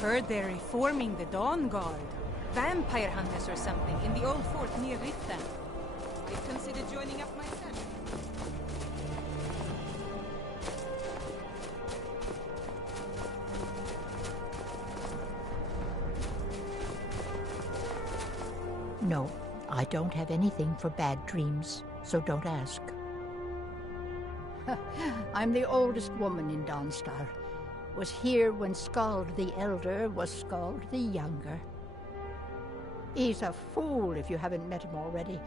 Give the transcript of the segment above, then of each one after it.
Heard they're reforming the Dawn Guard. Vampire hunters or something in the old fort near Riften. I'd consider joining up myself. No, I don't have anything for bad dreams, so don't ask. I'm the oldest woman in Dawnstar. Was here when Skald the Elder was Skald the Younger. He's a fool if you haven't met him already.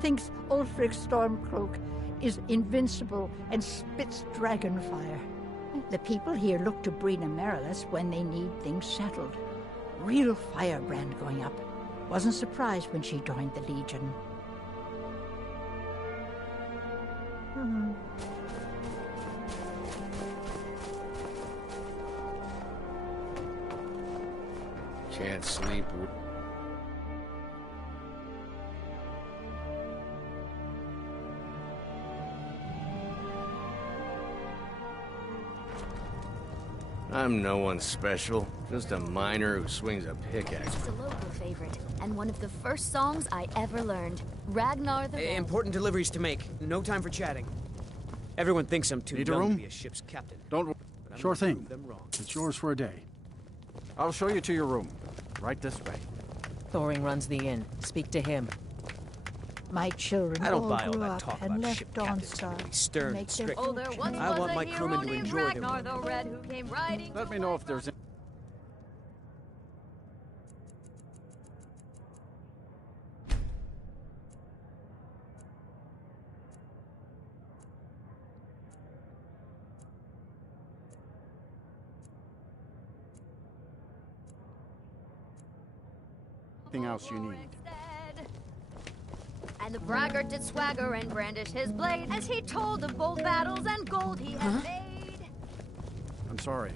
Thinks Ulfric Stormcloak is invincible and spits dragon fire. The people here look to Brina Marilis when they need things settled. Real firebrand going up. Wasn't surprised when she joined the Legion. Can't sleep. I'm no one special, just a miner who swings a pickaxe. It's a local favorite, and one of the first songs I ever learned. Ragnar the Red. Important deliveries to make. No time for chatting. Everyone thinks I'm too young to be a ship's captain. Don't. Sure thing. It's yours for a day. I'll show you to your room. Right this way. Thoring runs the inn. Speak to him. My children I don't all buy all grew that up talk and about left ship captains Dawnstar to be stern make and their strict. Oh, there once I was want a my hero crewmen to named enjoy their Ragnar work. the Red who came riding. Let me know if there's anything else you need. And the braggart did swagger and brandish his blade as he told of bold battles and gold he had made. I'm sorry.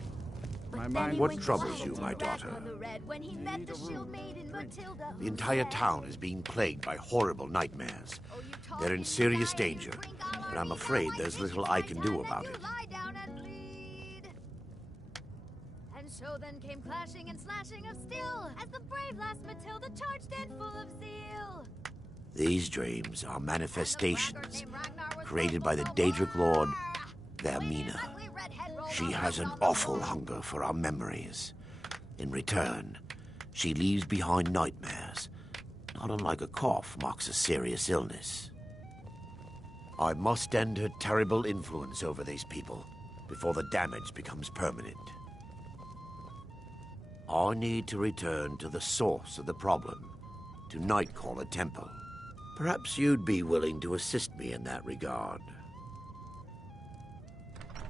My Then mind. he What went troubles wild you, to my Ragnar daughter? the Red when he met the shield maiden Matilda. The entire town is being plagued by horrible nightmares. Oh, you taught They're me in to serious lie and danger, drink but I'm Alarine afraid white there's fishy little I can tries, do and about then it. you lie down and bleed. And so then came clashing and slashing of steel as the brave lass Matilda charged in full of zeal. These dreams are manifestations created by the Daedric Lord, Vermina. She has an awful hunger for our memories. In return, she leaves behind nightmares, not unlike a cough marks a serious illness. I must end her terrible influence over these people before the damage becomes permanent. I need to return to the source of the problem, to Nightcaller Temple. Perhaps you'd be willing to assist me in that regard.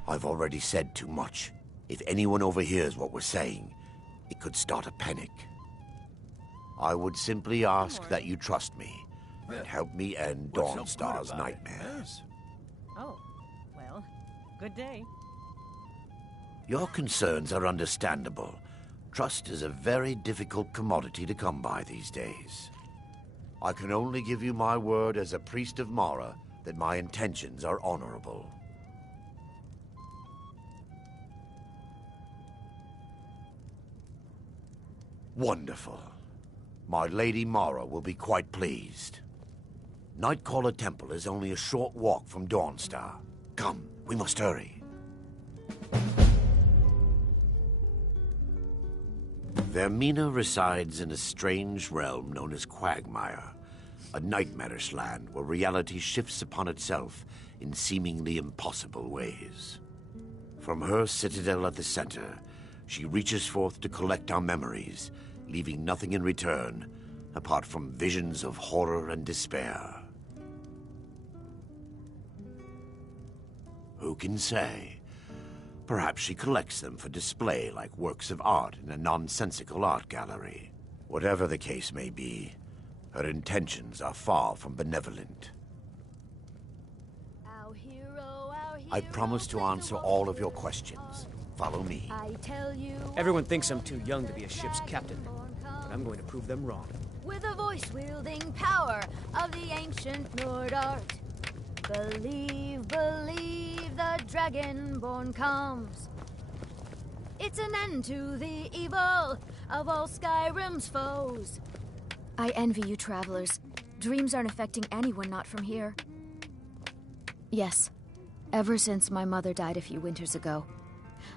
I've already said too much. If anyone overhears what we're saying, it could start a panic. I would simply ask that you trust me and help me end Dawnstar's nightmares. Oh, well, good day. Your concerns are understandable. Trust is a very difficult commodity to come by these days. I can only give you my word as a priest of Mara that my intentions are honorable. Wonderful. My Lady Mara will be quite pleased. Nightcaller Temple is only a short walk from Dawnstar. Come, we must hurry. Vermina resides in a strange realm known as Quagmire, a nightmarish land where reality shifts upon itself in seemingly impossible ways. From her citadel at the center, she reaches forth to collect our memories, leaving nothing in return apart from visions of horror and despair. Who can say? Perhaps she collects them for display like works of art in a nonsensical art gallery. Whatever the case may be, her intentions are far from benevolent. I promise to answer all of your questions. Follow me. I tell you, Everyone thinks I'm too young to be a ship's captain, but I'm going to prove them wrong. with a voice-wielding power of the ancient Nord art. Believe, believe the Dragonborn comes. It's an end to the evil of all Skyrim's foes. I envy you travelers. Dreams aren't affecting anyone not from here. Yes, ever since my mother died a few winters ago,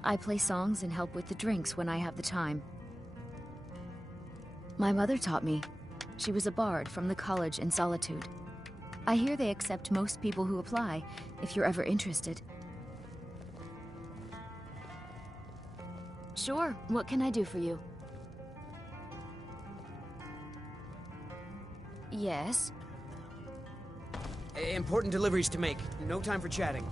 I play songs and help with the drinks when I have the time. My mother taught me. She was a bard from the college in Solitude. I hear they accept most people who apply, if you're ever interested. Sure, what can I do for you? Yes? Important deliveries to make. No time for chatting.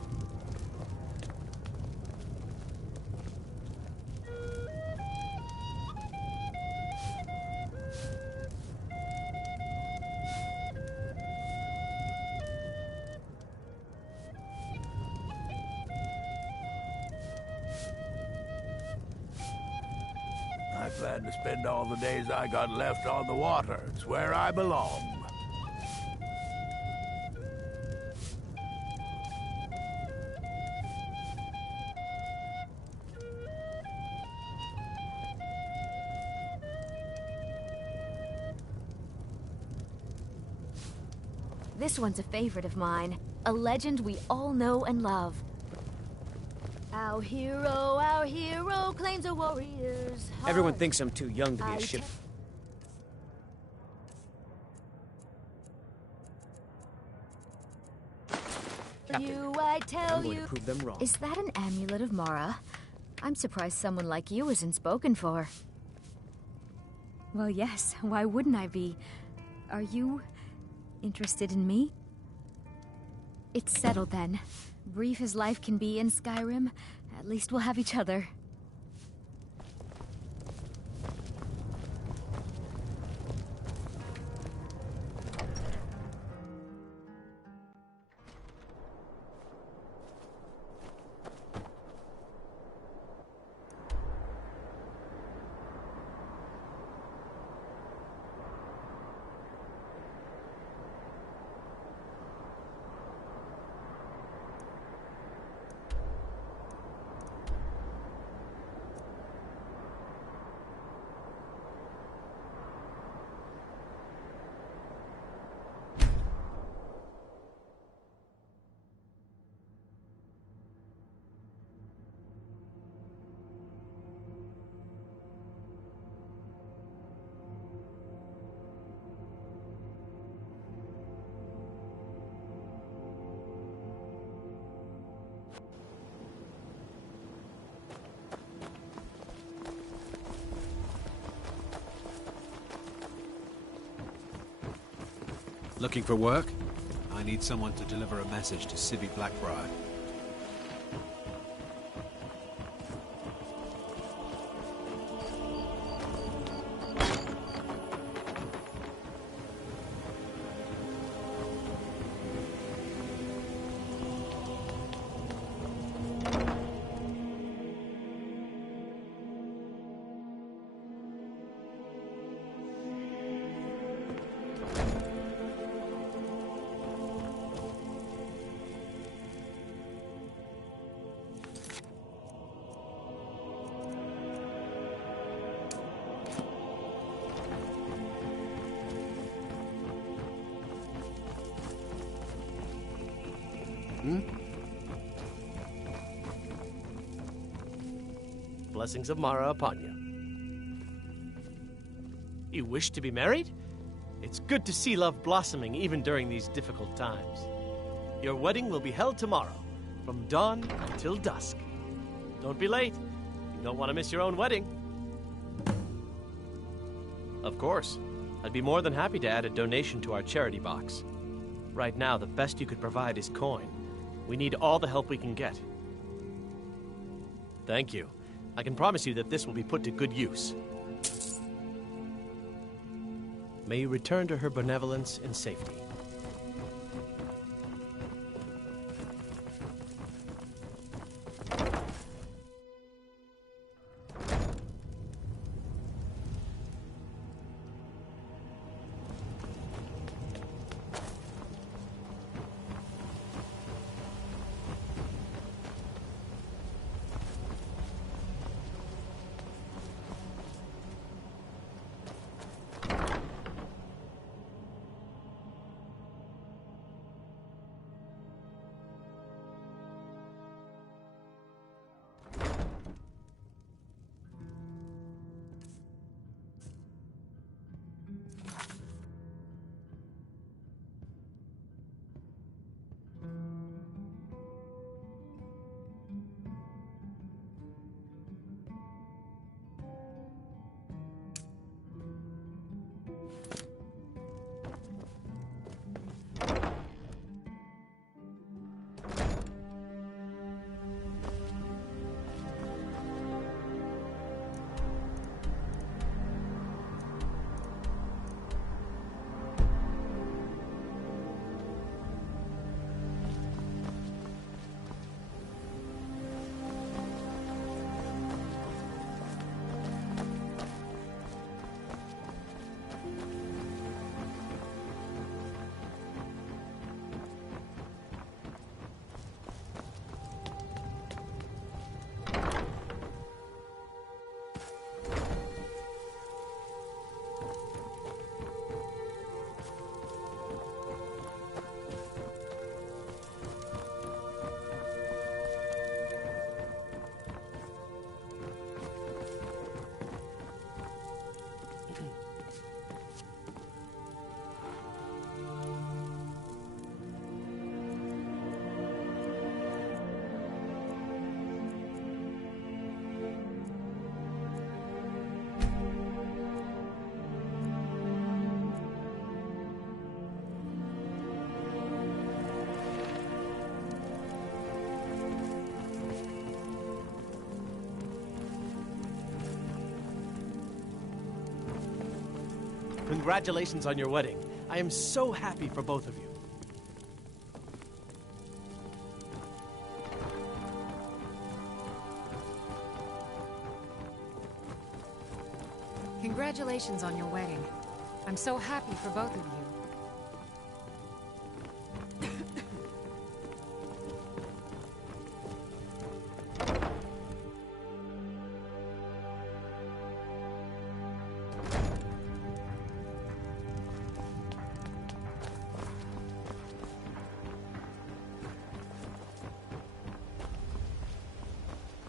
I plan to spend all the days I got left on the water. It's where I belong. This one's a favorite of mine. A legend we all know and love. Our hero claims a warrior's heart. Everyone thinks I'm too young to be a ship. I tell I'm going you. to prove them wrong. Is that an amulet of Mara? I'm surprised someone like you isn't spoken for. Well, yes. Why wouldn't I be? Are you interested in me? It's settled then. Brief as life can be in Skyrim, at least we'll have each other. Looking for work? I need someone to deliver a message to Civvy Blackbriar. Blessings of Mara upon you. You wish to be married? It's good to see love blossoming even during these difficult times. Your wedding will be held tomorrow, from dawn until dusk. Don't be late. You don't want to miss your own wedding. Of course. I'd be more than happy to add a donation to our charity box. Right now, the best you could provide is coin. We need all the help we can get. Thank you. I can promise you that this will be put to good use. May you return to her benevolence in safety. Congratulations on your wedding. I am so happy for both of you. Congratulations on your wedding. I'm so happy for both of you.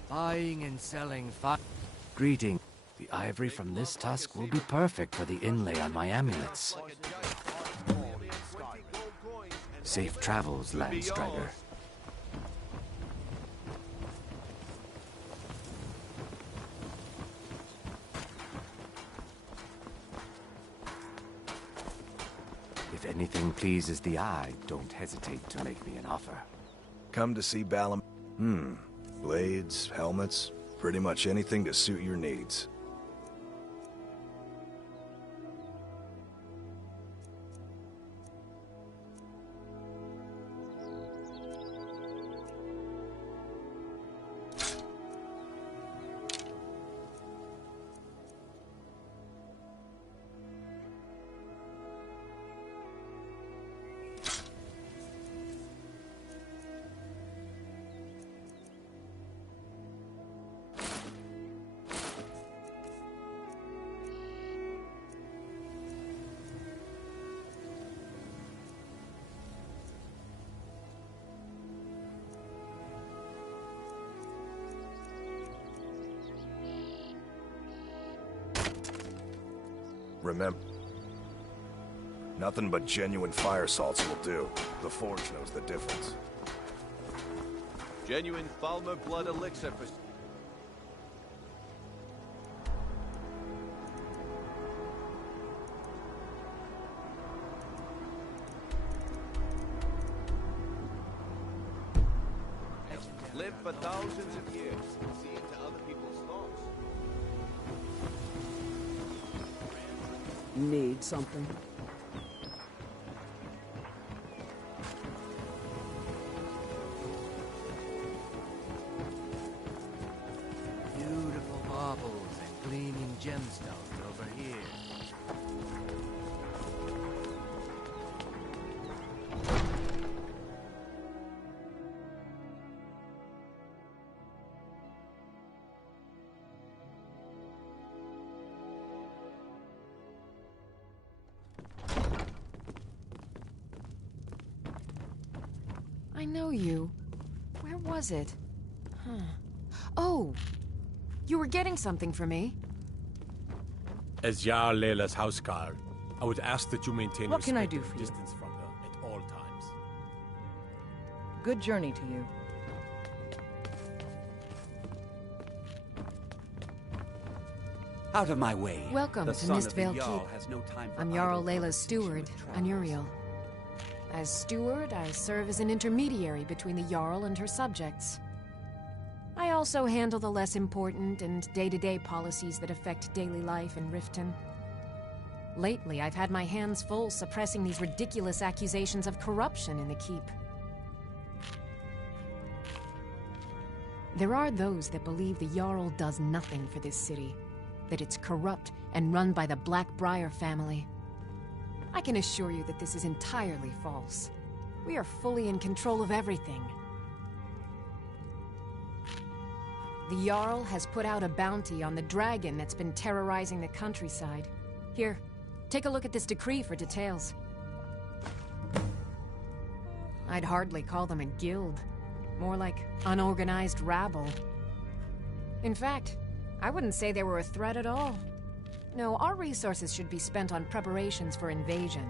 Buying and selling Greeting. The ivory from this tusk will be perfect for the inlay on my amulets. Safe travels, Landstrider. If anything pleases the eye, don't hesitate to make me an offer. Come to see Balam. Blades, helmets, pretty much anything to suit your needs. Remember, nothing but genuine fire salts will do. The Forge knows the difference. Genuine Falmer blood elixir for... Live for thousands of years, see into other people's thoughts. Need something? Beautiful baubles and gleaming gemstones over here. I know you. Where was it? Oh! You were getting something for me. As Jarl Layla's houseguard, I would ask that you maintain What can I do respectful for you? distance from her at all times. Good journey to you. Out of my way. Welcome The to son of the Mistvale Jarl Keep. has no time for I'm Jarl Layla's steward, Anuriel. As steward, I serve as an intermediary between the Jarl and her subjects. I also handle the less important and day-to-day policies that affect daily life in Riften. Lately, I've had my hands full suppressing these ridiculous accusations of corruption in the Keep. There are those that believe the Jarl does nothing for this city, that it's corrupt and run by the Blackbriar family. I can assure you that this is entirely false. We are fully in control of everything. The Jarl has put out a bounty on the dragon that's been terrorizing the countryside. Here, take a look at this decree for details. I'd hardly call them a guild. More like unorganized rabble. In fact, I wouldn't say they were a threat at all. No, our resources should be spent on preparations for invasion.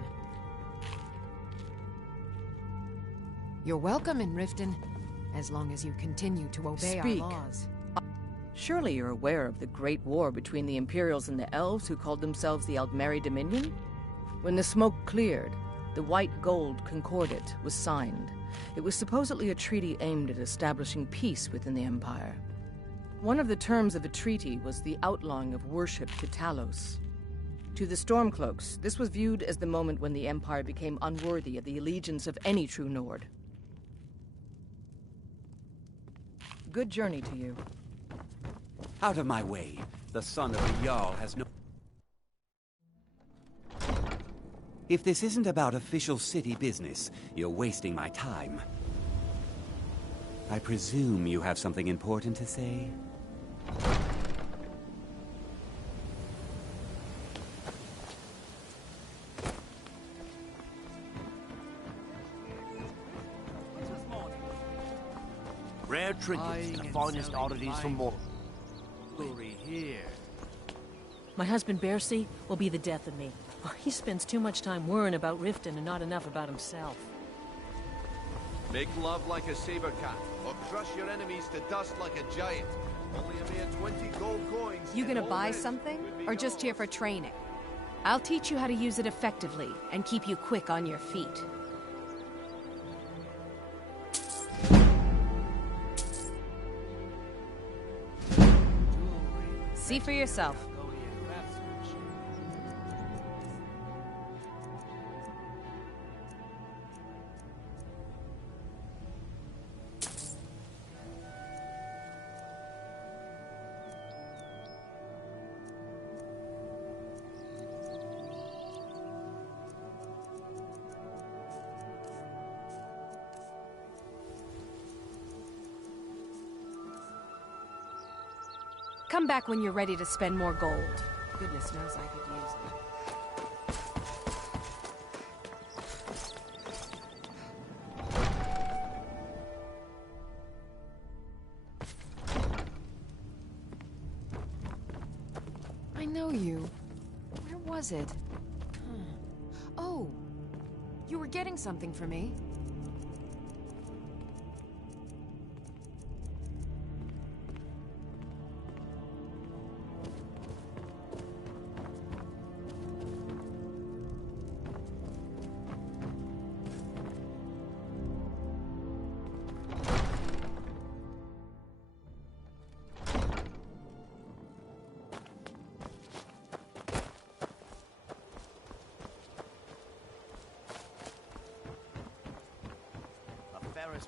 You're welcome in Riften, as long as you continue to obey Speak. our laws. Surely you're aware of the Great War between the Imperials and the Elves who called themselves the Aldmeri Dominion? When the smoke cleared, the White Gold Concordat was signed. It was supposedly a treaty aimed at establishing peace within the Empire. One of the terms of the treaty was the outlawing of worship to Talos. To the Stormcloaks, this was viewed as the moment when the Empire became unworthy of the allegiance of any true Nord. Good journey to you. Out of my way. The son of the Jarl has no... If this isn't about official city business, you're wasting my time. I presume you have something important to say? Rare trinkets, the finest oddities from more. Here. My husband Bercy will be the death of me. He spends too much time worrying about Riften and not enough about himself. Make love like a saber cat, or crush your enemies to dust like a giant. Only a mere 20 gold coins. You gonna buy something, or just here for training? I'll teach you how to use it effectively, and keep you quick on your feet. See for yourself. Come back when you're ready to spend more gold. Goodness knows I could use it. I know you. Where was it? Oh, you were getting something for me.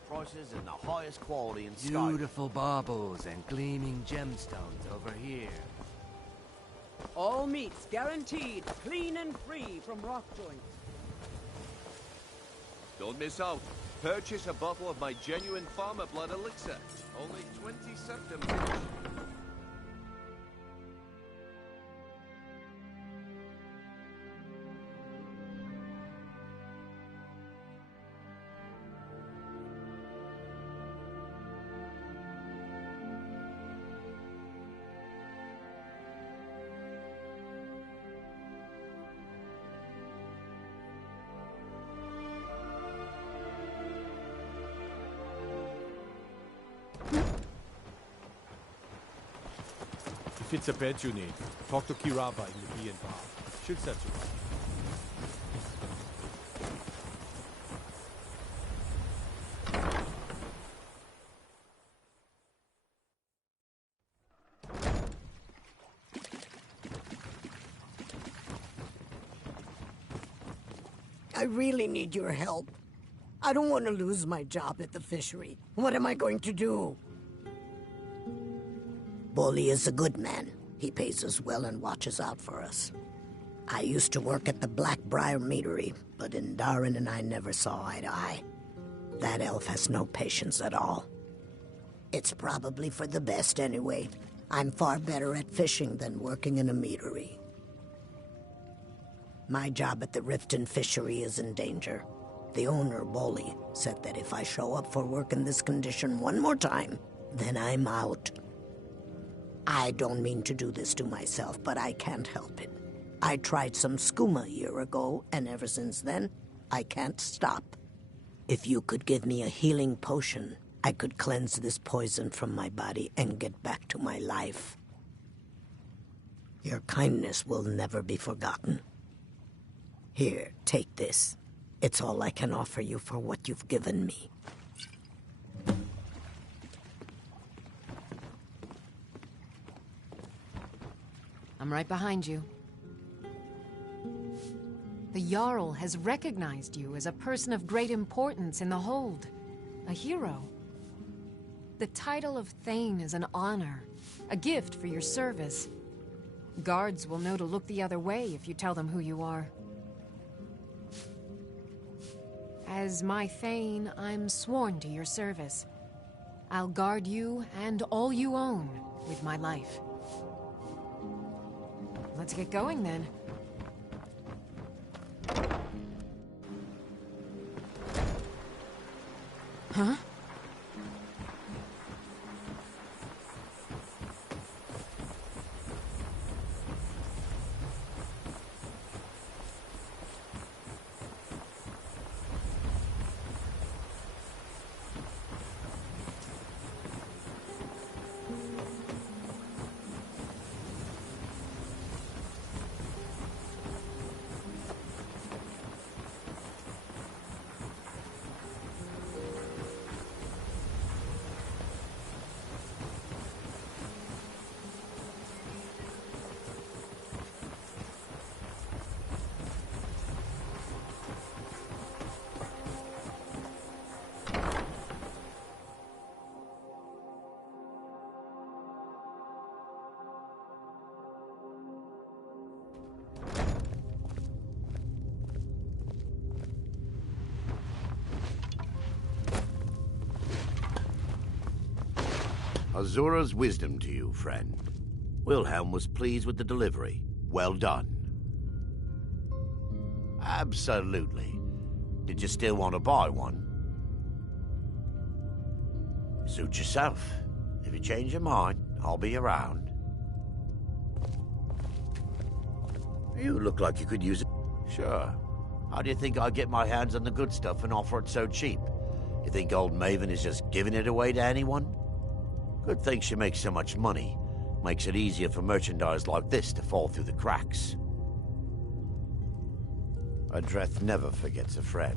Prices and the highest quality in Skyrim. Beautiful baubles and gleaming gemstones over here. All meats guaranteed, clean and free from rock joints. Don't miss out. Purchase a bottle of my genuine farmer blood elixir. Only 20 septims each. If it's a bed you need, talk to Kirava in the B&B bar. She'll set you up. I really need your help. I don't want to lose my job at the fishery. What am I going to do? Bolly is a good man. He pays us well and watches out for us. I used to work at the Blackbriar Meadery, but Indarin and I never saw eye to eye. That elf has no patience at all. It's probably for the best anyway. I'm far better at fishing than working in a meadery. My job at the Riften fishery is in danger. The owner, Bolly, said that if I show up for work in this condition one more time, then I'm out. I don't mean to do this to myself, but I can't help it. I tried some skooma a year ago, and ever since then, I can't stop. If you could give me a healing potion, I could cleanse this poison from my body and get back to my life. Your kindness will never be forgotten. Here, take this. It's all I can offer you for what you've given me. I'm right behind you. The Jarl has recognized you as a person of great importance in the Hold. A hero. The title of Thane is an honor, a gift for your service. Guards will know to look the other way if you tell them who you are. As my Thane, I'm sworn to your service. I'll guard you and all you own with my life. Let's get going then. Huh? Azura's wisdom to you, friend. Wilhelm was pleased with the delivery. Well done. Absolutely. Did you still want to buy one? Suit yourself. If you change your mind, I'll be around. You look like you could use it. Sure. How do you think I get my hands on the good stuff and offer it so cheap? You think old Maven is just giving it away to anyone? Good thing she makes so much money. Makes it easier for merchandise like this to fall through the cracks. A Dreth never forgets a friend.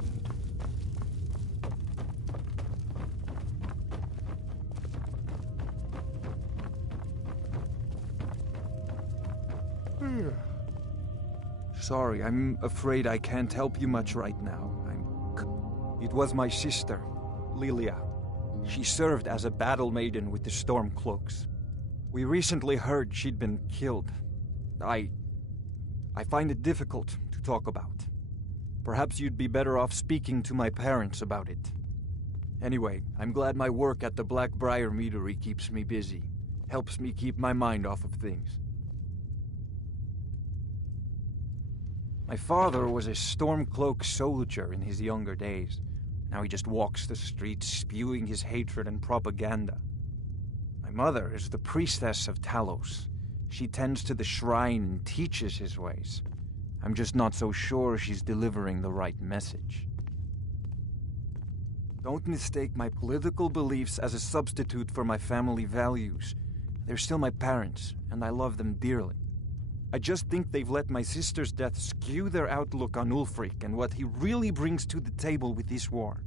Sorry, I'm afraid I can't help you much right now. It was my sister, Lilia. She served as a battle maiden with the Stormcloaks. We recently heard she'd been killed. I find it difficult to talk about. Perhaps you'd be better off speaking to my parents about it. Anyway, I'm glad my work at the Blackbriar Meadery keeps me busy. Helps me keep my mind off of things. My father was a Stormcloak soldier in his younger days. Now he just walks the streets spewing his hatred and propaganda. My mother is the priestess of Talos. She tends to the shrine and teaches his ways. I'm just not so sure she's delivering the right message. Don't mistake my political beliefs as a substitute for my family values. They're still my parents, and I love them dearly. I just think they've let my sister's death skew their outlook on Ulfric and what he really brings to the table with this war.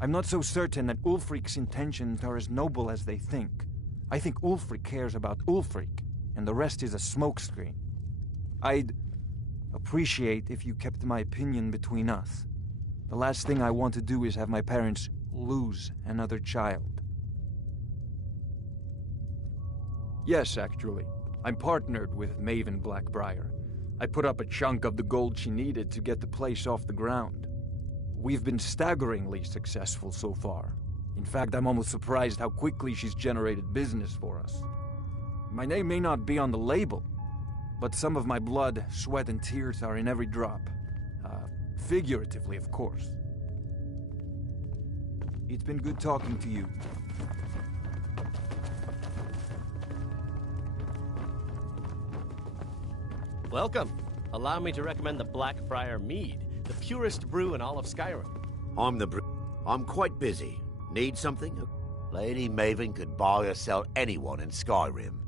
I'm not so certain that Ulfric's intentions are as noble as they think. I think Ulfric cares about Ulfric, and the rest is a smokescreen. I'd appreciate if you kept my opinion between us. The last thing I want to do is have my parents lose another child. Yes, actually. I'm partnered with Maven Blackbriar. I put up a chunk of the gold she needed to get the place off the ground. We've been staggeringly successful so far. In fact, I'm almost surprised how quickly she's generated business for us. My name may not be on the label, but some of my blood, sweat, and tears are in every drop. Figuratively, of course. It's been good talking to you. Welcome. Allow me to recommend the Blackbriar Mead, the purest brew in all of Skyrim. I'm quite busy. Need something? Lady Maven could buy or sell anyone in Skyrim.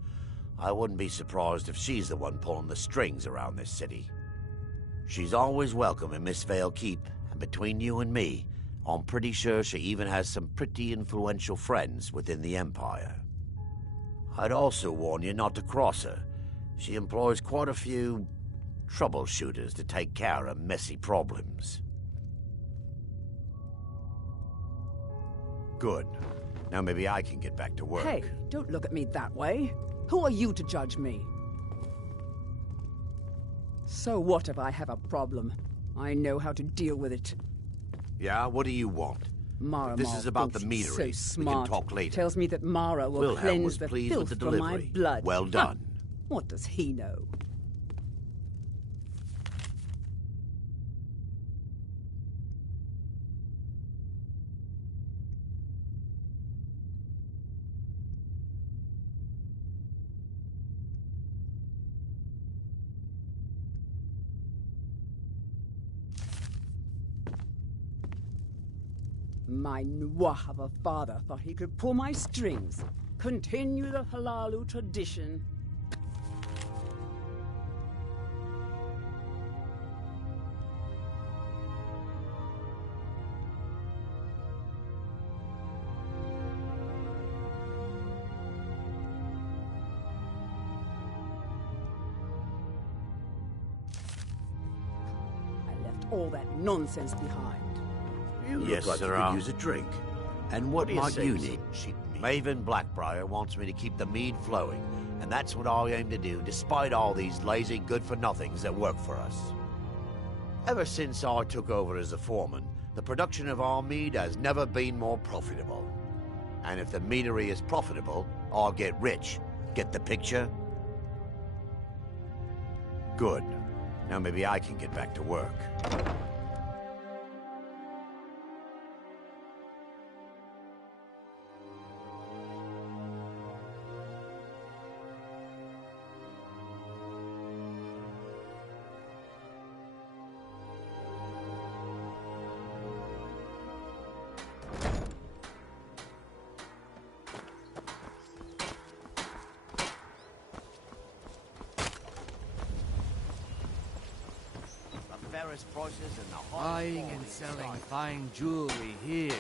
I wouldn't be surprised if she's the one pulling the strings around this city. She's always welcome in Mistvale Keep, and between you and me, I'm pretty sure she even has some pretty influential friends within the Empire. I'd also warn you not to cross her. She employs quite a few troubleshooters to take care of messy problems. Good. Now maybe I can get back to work. Hey, don't look at me that way. Who are you to judge me? So what if I have a problem? I know how to deal with it. Yeah, what do you want? Mara If this is about the thinks she's meadery. so We can smart. talk later. Tells me that Mara will Wilhelm cleanse was the pleased filth with the from my delivery. blood. Well done. What does he know? My Nwah of a father thought he could pull my strings. Continue the Halalu tradition. I left all that nonsense behind. You look like you could use a drink. And what What do you might say you to need? some Maven Blackbriar wants me to keep the mead flowing, and that's what I aim to do, despite all these lazy good-for-nothings that work for us. Ever since I took over as a foreman, the production of our mead has never been more profitable. And if the meadery is profitable, I'll get rich. Get the picture? Good. Now maybe I can get back to work. Prices and the Buying and selling fine jewelry here.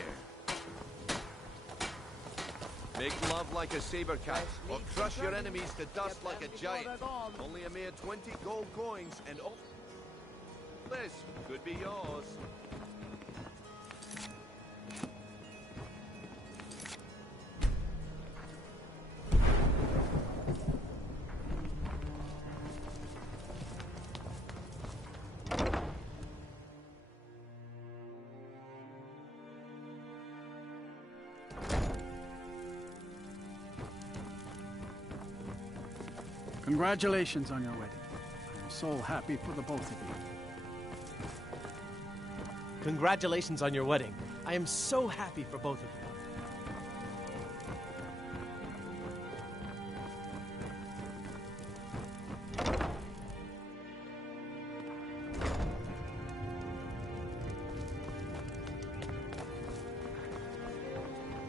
Make love like a saber cat, or crush your enemies to dust like a giant. Only a mere 20 gold coins, and all this could be yours. Congratulations on your wedding. I'm so happy for the both of you. Congratulations on your wedding. I am so happy for both of you.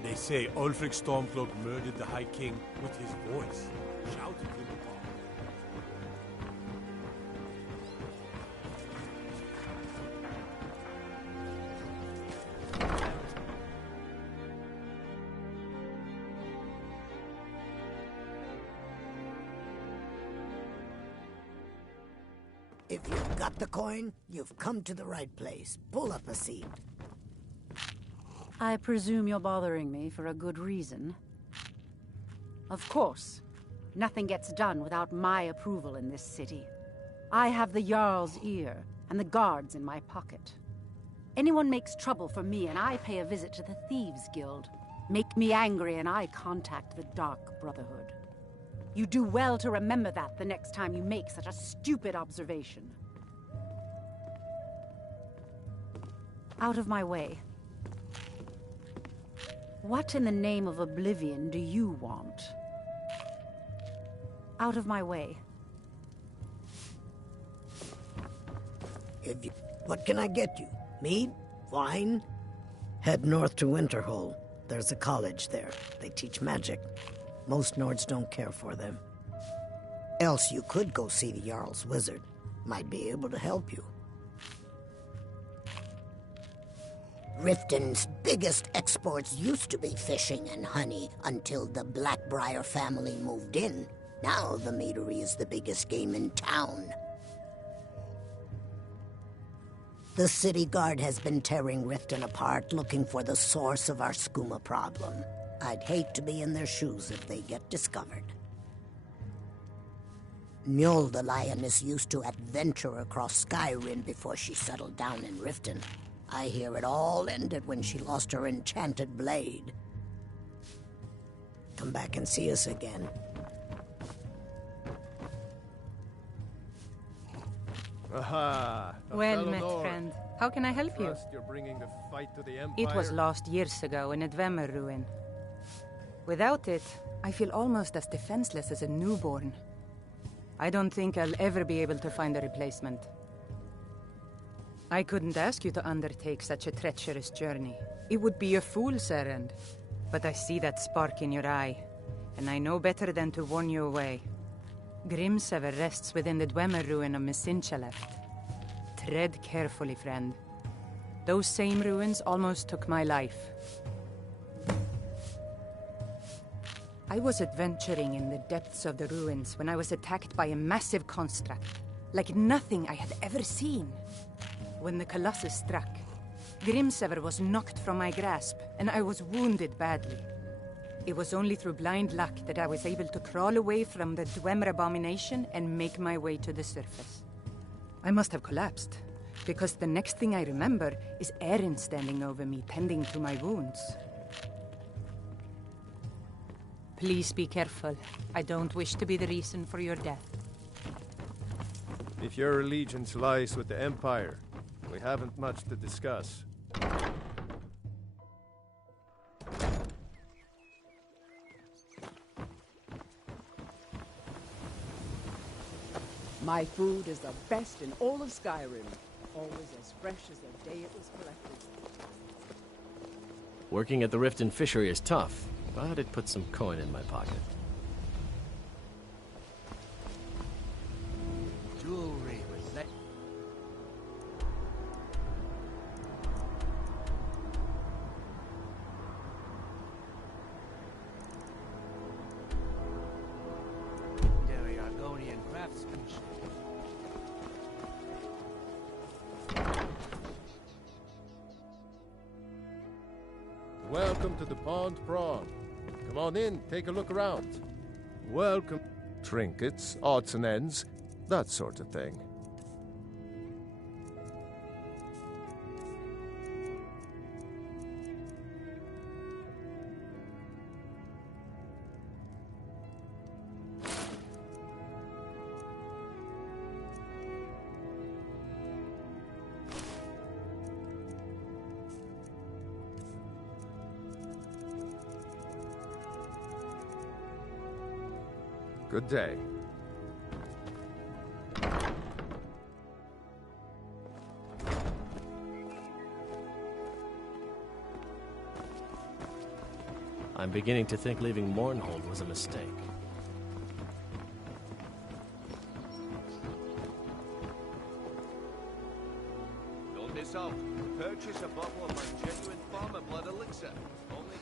They say Ulfric Stormcloak murdered the High King with his voice. Shouted in the bar. If you've got the coin, you've come to the right place. Pull up a seat. I presume you're bothering me for a good reason. Of course. Nothing gets done without my approval in this city. I have the Jarl's ear and the guards in my pocket. Anyone makes trouble for me and I pay a visit to the Thieves' Guild. Make me angry and I contact the Dark Brotherhood. You do well to remember that the next time you make such a stupid observation. Out of my way. What in the name of oblivion do you want? Out of my way. What can I get you? Mead? Wine? Head north to Winterhold. There's a college there. They teach magic. Most Nords don't care for them. Else you could go see the Jarl's wizard. Might be able to help you. Riften's biggest exports used to be fishing and honey until the Blackbriar family moved in. Now the meadery is the biggest game in town. The city guard has been tearing Riften apart, looking for the source of our skooma problem. I'd hate to be in their shoes if they get discovered. Mjol the lioness used to adventure across Skyrim before she settled down in Riften. I hear it all ended when she lost her enchanted blade. Come back and see us again. Aha! Well met, friend. How can I help you? You're bringing the fight to the Empire. It was lost years ago in a Dwemer ruin. Without it, I feel almost as defenseless as a newborn. I don't think I'll ever be able to find a replacement. I couldn't ask you to undertake such a treacherous journey. It would be a fool's errand. But I see that spark in your eye, and I know better than to warn you away. Grimsever rests within the Dwemer ruin of Mesinchaleft. Tread carefully, friend. Those same ruins almost took my life. I was adventuring in the depths of the ruins when I was attacked by a massive construct, like nothing I had ever seen. When the Colossus struck, Grimsever was knocked from my grasp, and I was wounded badly. It was only through blind luck that I was able to crawl away from the Dwemer abomination and make my way to the surface. I must have collapsed, because the next thing I remember is Erin standing over me, tending to my wounds. Please be careful. I don't wish to be the reason for your death. If your allegiance lies with the Empire, we haven't much to discuss. My food is the best in all of Skyrim. Always as fresh as the day it was collected. Working at the Riften fishery is tough, but it puts some coin in my pocket. Jewelry with let. Legendary Argonian craftsmanship. Welcome to the Pond Prawn. Come on in, take a look around. Welcome. Trinkets, odds and ends, that sort of thing. Good day. I'm beginning to think leaving Mournhold was a mistake. Don't miss out. Purchase a bottle of my genuine farmer blood elixir. Only...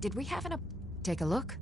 Did we have take a look?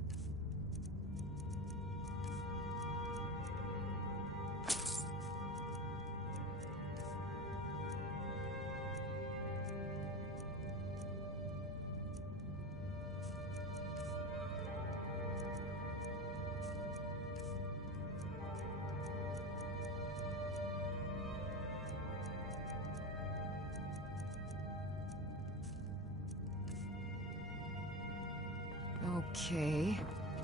Okay.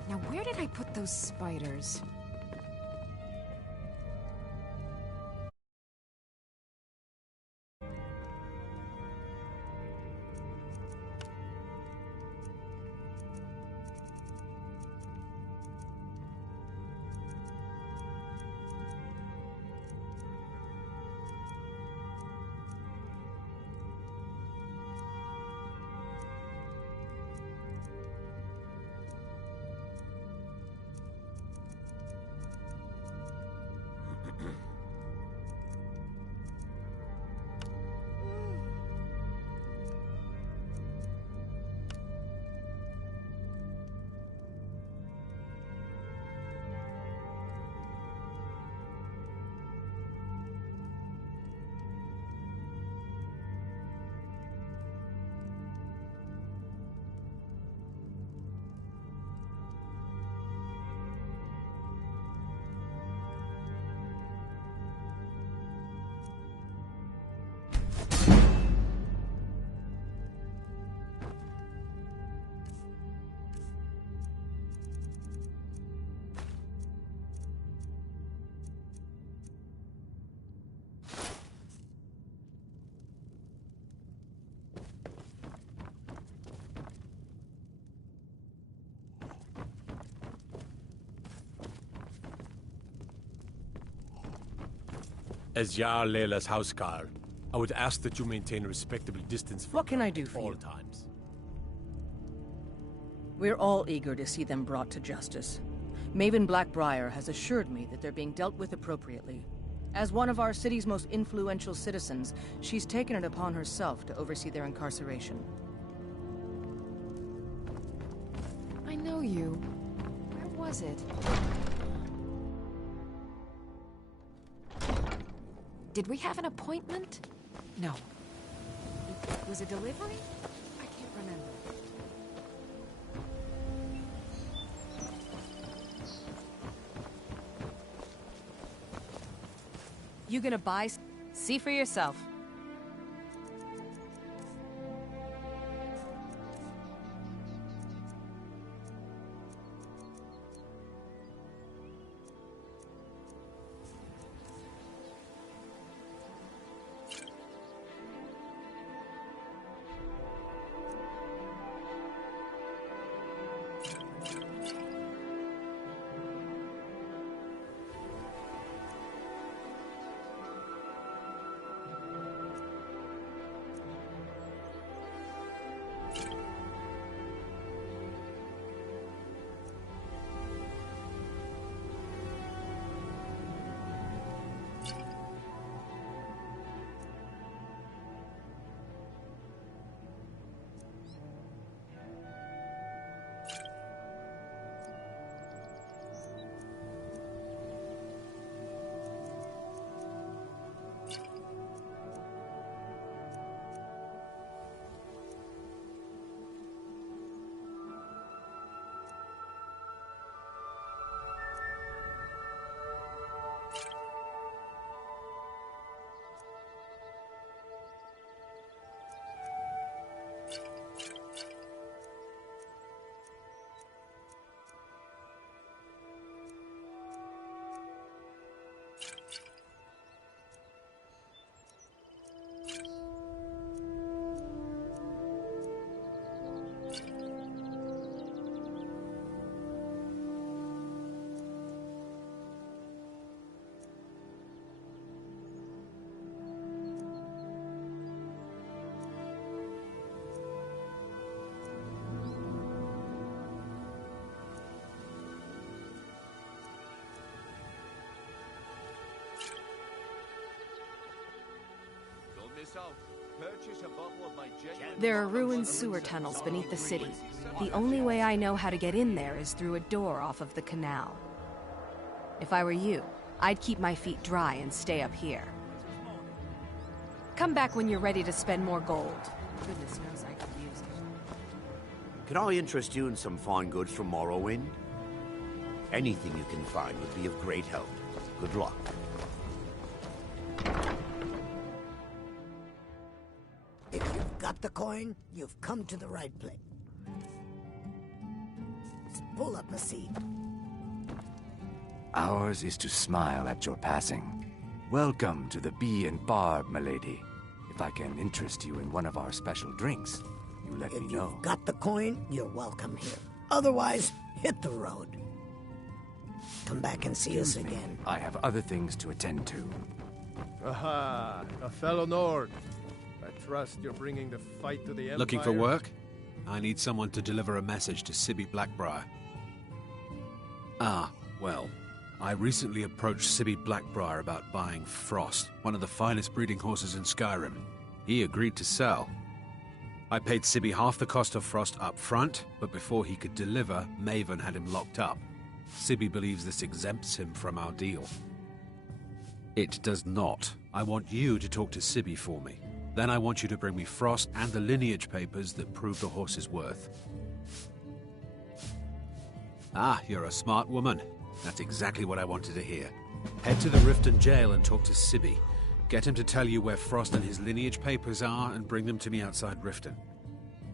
Now where did I put those spiders? As Jarl Leila's housecarl, I would ask that you maintain a respectable distance from What can I do for all you? times. We're all eager to see them brought to justice. Maven Blackbriar has assured me that they're being dealt with appropriately. As one of our city's most influential citizens, she's taken it upon herself to oversee their incarceration. I know you. Where was it? Did we have an appointment? No. It was a delivery? I can't remember. You gonna buy? See for yourself. There are ruined sewer tunnels beneath the city. The only way I know how to get in there is through a door off of the canal. If I were you, I'd keep my feet dry and stay up here. Come back when you're ready to spend more gold. Goodness knows I could use it. Can I interest you in some fine goods from Morrowind? Anything you can find would be of great help. Good luck. If you've got the coin, you've come to the right place. Pull up a seat. Ours is to smile at your passing. Welcome to the Bee and Barb, milady. If I can interest you in one of our special drinks, you let me know. If you've got the coin, you're welcome here. Otherwise, hit the road. Come back and see us again. I have other things to attend to. Aha! A fellow Nord. I trust you're bringing the fight to the Empire. Looking for work? I need someone to deliver a message to Sibby Blackbriar. Ah, well, I recently approached Sibby Blackbriar about buying Frost, one of the finest breeding horses in Skyrim. He agreed to sell. I paid Sibby half the cost of Frost up front, but before he could deliver, Maven had him locked up. Sibby believes this exempts him from our deal. It does not. I want you to talk to Sibby for me. Then I want you to bring me Frost and the lineage papers that prove the horse's worth. Ah, you're a smart woman. That's exactly what I wanted to hear. Head to the Riften jail and talk to Sibby. Get him to tell you where Frost and his lineage papers are and bring them to me outside Riften.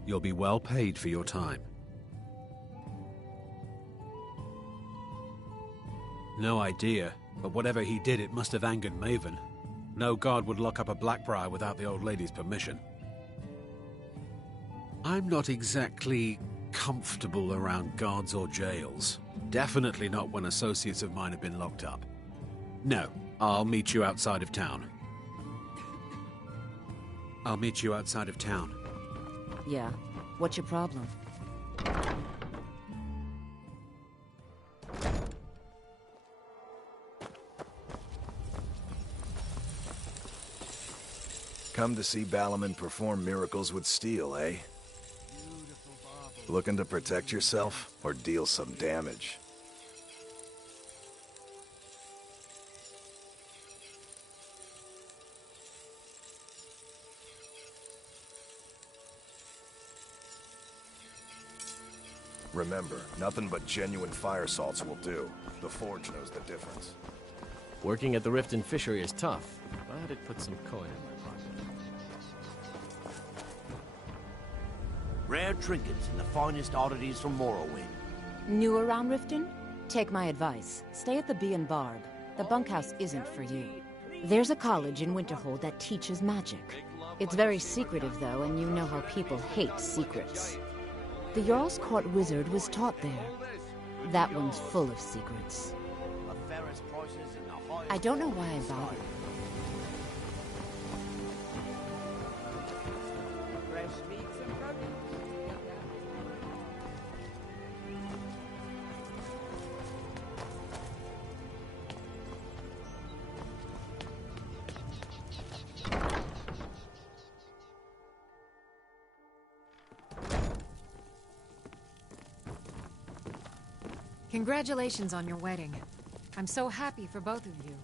You'll be well paid for your time. No idea, but whatever he did, it must have angered Maven. No guard would lock up a Blackbriar without the old lady's permission. I'm not exactly comfortable around guards or jails. Definitely not when associates of mine have been locked up. No, I'll meet you outside of town. I'll meet you outside of town. Yeah. What's your problem? Come to see Balaman perform miracles with steel, eh? Looking to protect yourself or deal some damage? Remember, nothing but genuine fire salts will do. The Forge knows the difference. Working at the Riften Fishery is tough, but it puts some coin in my pocket. Rare trinkets and the finest oddities from Morrowind. New around Riften? Take my advice. Stay at the Bee and Barb. The bunkhouse isn't for you. There's a college in Winterhold that teaches magic. It's very secretive, though, and you know how people hate secrets. The Jarl's Court wizard was taught there. That one's full of secrets. I don't know why I bothered. Congratulations on your wedding. I'm so happy for both of you.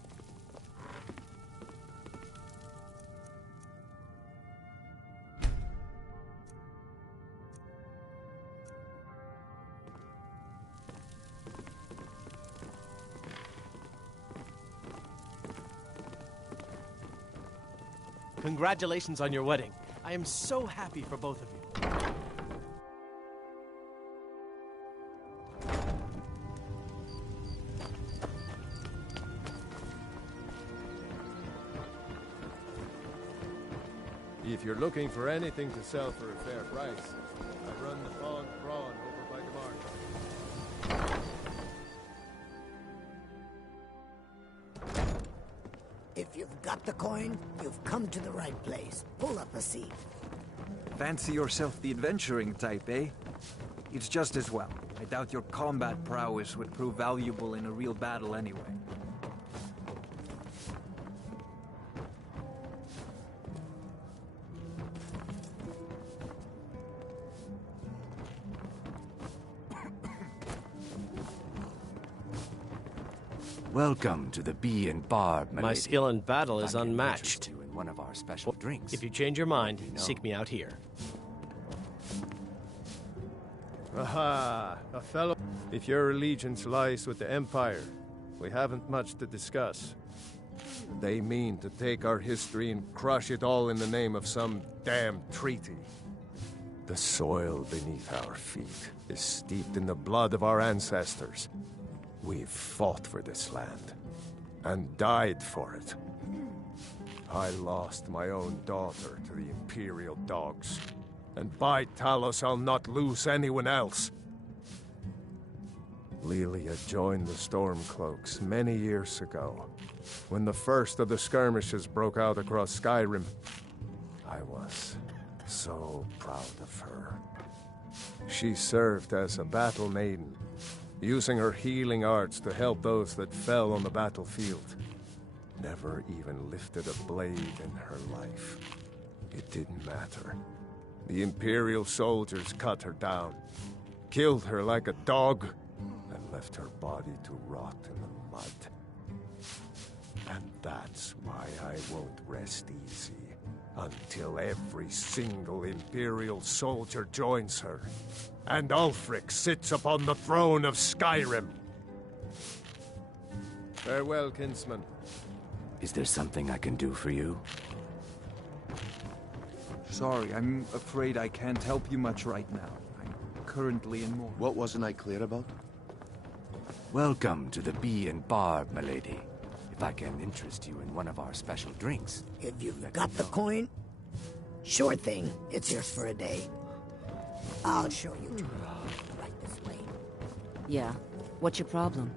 Congratulations on your wedding. I am so happy for both of you. If you're looking for anything to sell for a fair price, I run the Fawn Prawn over by the market. If you've got the coin, you've come to the right place. Pull up a seat. Fancy yourself the adventuring type, eh? It's just as well. I doubt your combat prowess would prove valuable in a real battle anyway. Welcome to the Bee and Barb, My skill in battle is unmatched. You in one of our special drinks. If you change your mind, seek me out here. Aha! A fellow. If your allegiance lies with the Empire, we haven't much to discuss. They mean to take our history and crush it all in the name of some damn treaty. The soil beneath our feet is steeped in the blood of our ancestors. We've fought for this land, and died for it. I lost my own daughter to the Imperial dogs, and by Talos I'll not lose anyone else. Lilia joined the Stormcloaks many years ago, when the first of the skirmishes broke out across Skyrim. I was so proud of her. She served as a battle maiden, using her healing arts to help those that fell on the battlefield. Never even lifted a blade in her life. It didn't matter. The Imperial soldiers cut her down, killed her like a dog, and left her body to rot in the mud. And that's why I won't rest easy until every single Imperial soldier joins her, and Ulfric sits upon the throne of Skyrim. Farewell, kinsman. Is there something I can do for you? Sorry, I'm afraid I can't help you much right now. I'm currently in more. What wasn't I clear about? Welcome to the Bee and Barb, milady. If I can interest you in one of our special drinks. If you've got the coin, sure thing. It's yours for a day. I'll show you to right this way. Yeah. What's your problem?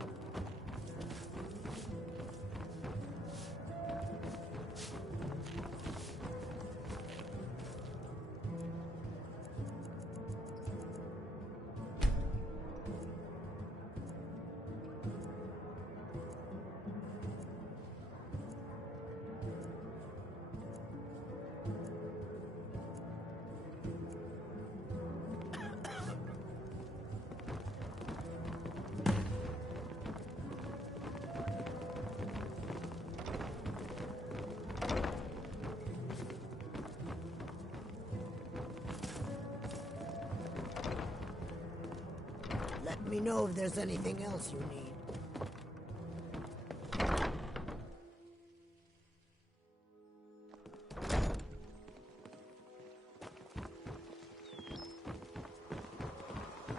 me know if there's anything else you need.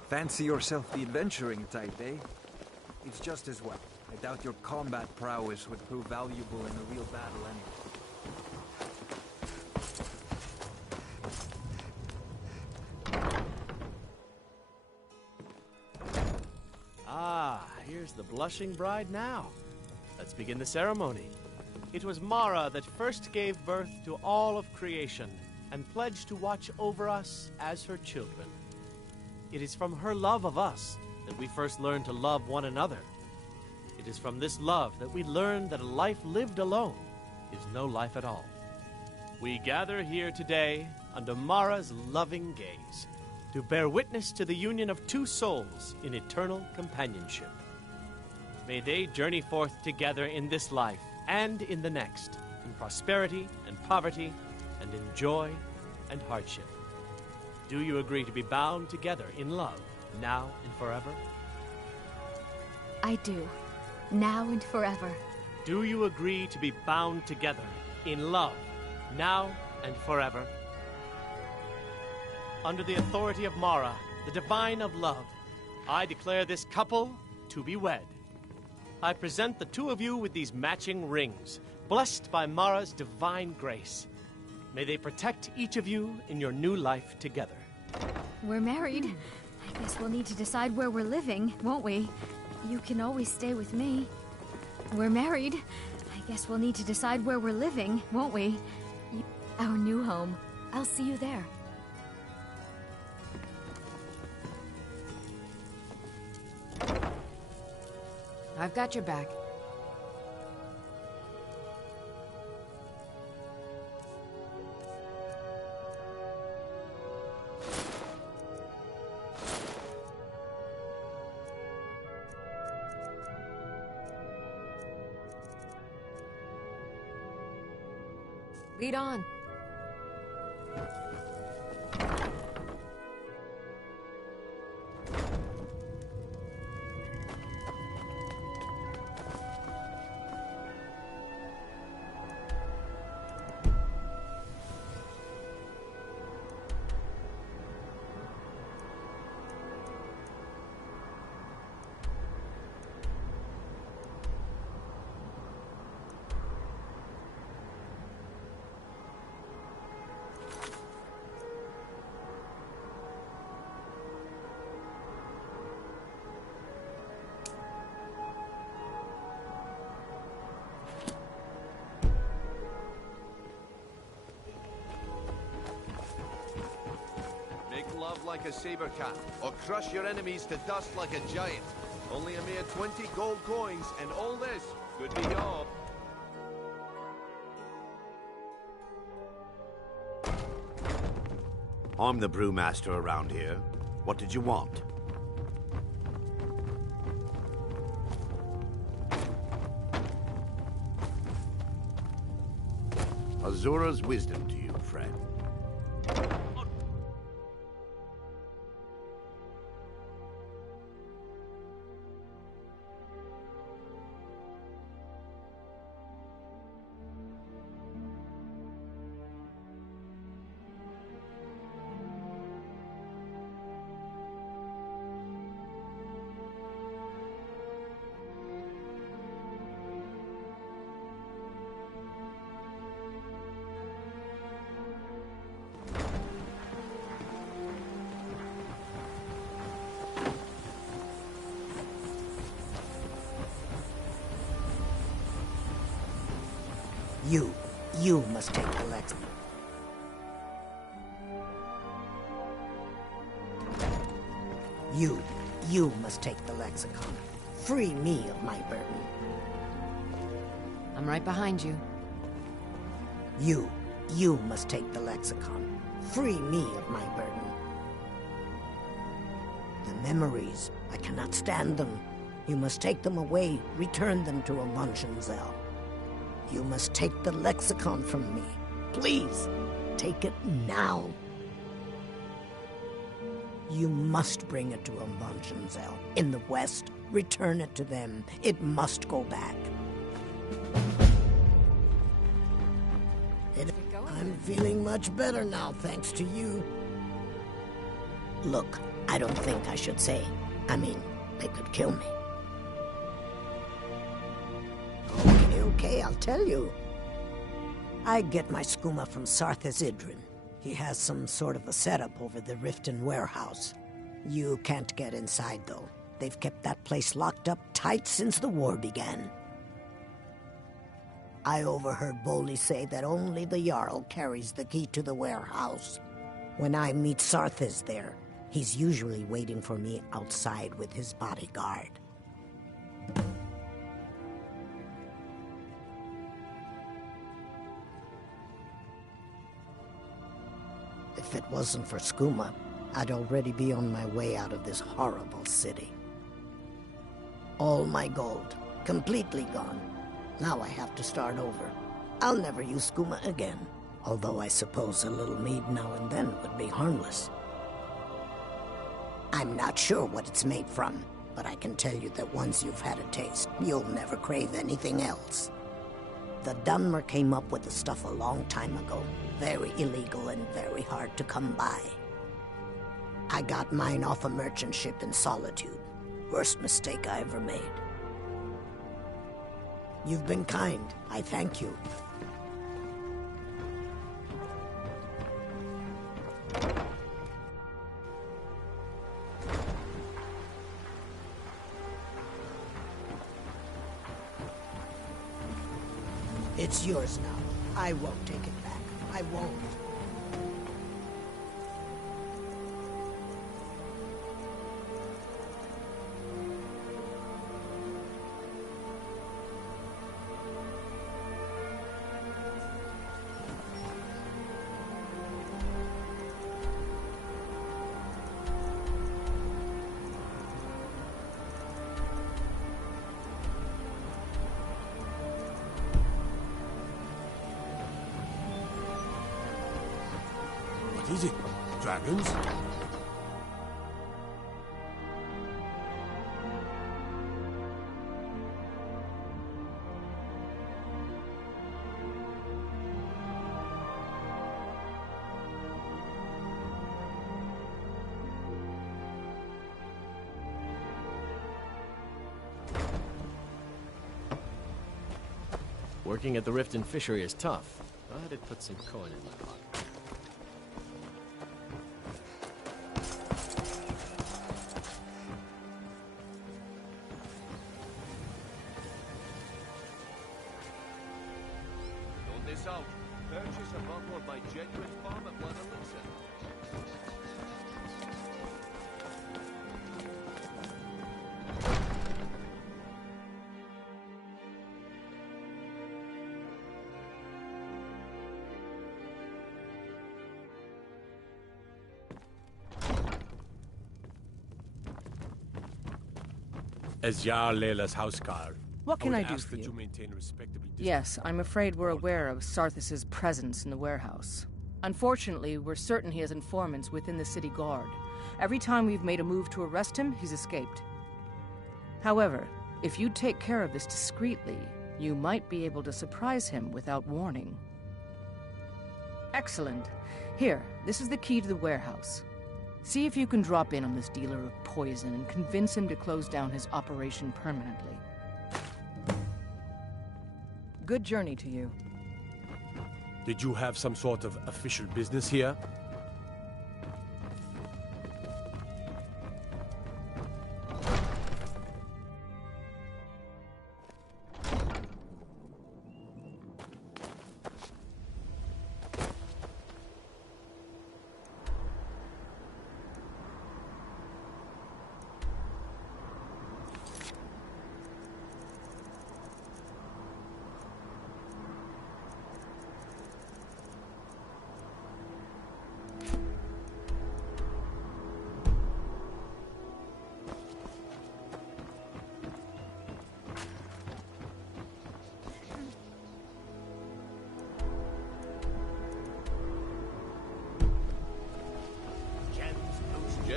Fancy yourself the adventuring type, eh? It's just as well. I doubt your combat prowess would prove valuable in a real battle anyway. Ah, here's the blushing bride now. Let's begin the ceremony. It was Mara that first gave birth to all of creation and pledged to watch over us as her children. It is from her love of us that we first learned to love one another. It is from this love that we learn that a life lived alone is no life at all. We gather here today under Mara's loving gaze to bear witness to the union of two souls in eternal companionship. May they journey forth together in this life and in the next, in prosperity and poverty, and in joy and hardship. Do you agree to be bound together in love, now and forever? I do. Now and forever. Do you agree to be bound together in love, now and forever? Under the authority of Mara, the divine of love, I declare this couple to be wed. I present the two of you with these matching rings, blessed by Mara's divine grace. May they protect each of you in your new life together. We're married. I guess we'll need to decide where we're living, won't we? You can always stay with me. We're married. I guess we'll need to decide where we're living, won't we? Our new home. I'll see you there. I've got your back. Lead on. Love like a saber cat, or crush your enemies to dust like a giant. Only a mere 20 gold coins, and all this could be yours. I'm the brewmaster around here. What did you want? Azura's wisdom to you, friend. You must take the lexicon. You must take the lexicon. Free me of my burden. I'm right behind you. You must take the lexicon. Free me of my burden. The memories, I cannot stand them. You must take them away, return them to Avanshenzell. You must take the lexicon from me. Please, take it now. You must bring it to Umbanjenzell. In the west, return it to them. It must go back. I'm feeling much better now, thanks to you. Look, I don't think I should say. I mean, they could kill me. Okay, I'll tell you. I get my skooma from Sarthis Idrin. He has some sort of a setup over the Riften warehouse. You can't get inside, though. They've kept that place locked up tight since the war began. I overheard Bolli say that only the Jarl carries the key to the warehouse. When I meet Sarthis there, he's usually waiting for me outside with his bodyguard. If it wasn't for skooma, I'd already be on my way out of this horrible city. All my gold, completely gone. Now I have to start over. I'll never use skooma again, although I suppose a little mead now and then would be harmless. I'm not sure what it's made from, but I can tell you that once you've had a taste, you'll never crave anything else. The Dunmer came up with the stuff a long time ago. Very illegal and very hard to come by. I got mine off a merchant ship in Solitude. Worst mistake I ever made. You've been kind. I thank you. It's yours now. I won't take it back. I won't. What is it? Dragons? Working at the Riften fishery is tough, but it puts some coin in my pocket. Don't miss out. Purchase a bottle of my genuine farmer blood elixir. As Jarl Leila's housecarl, What can I would do ask for that you? maintain a respectably Yes, I'm afraid we're aware of Sarthis' presence in the warehouse. Unfortunately, we're certain he has informants within the city guard. Every time we've made a move to arrest him, he's escaped. However, if you take care of this discreetly, you might be able to surprise him without warning. Excellent. Here, this is the key to the warehouse. See if you can drop in on this dealer of poison and convince him to close down his operation permanently. Good journey to you. Did you have some sort of official business here?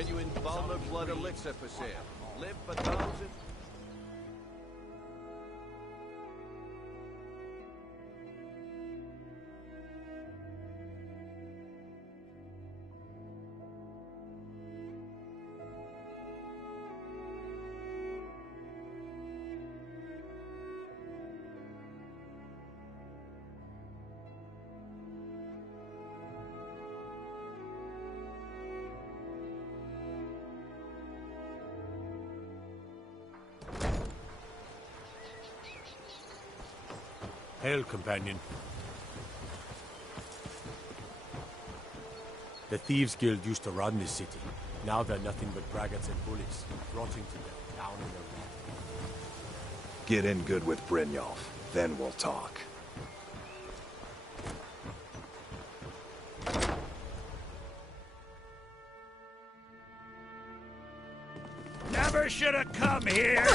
genuine Balmer blood elixir for sale. Live for thousands. Hail, companion. The Thieves Guild used to run this city. Now they're nothing but braggarts and bullies, rotting to death down in their wrath. Get in good with Brynjolf, then we'll talk. Never should have come here!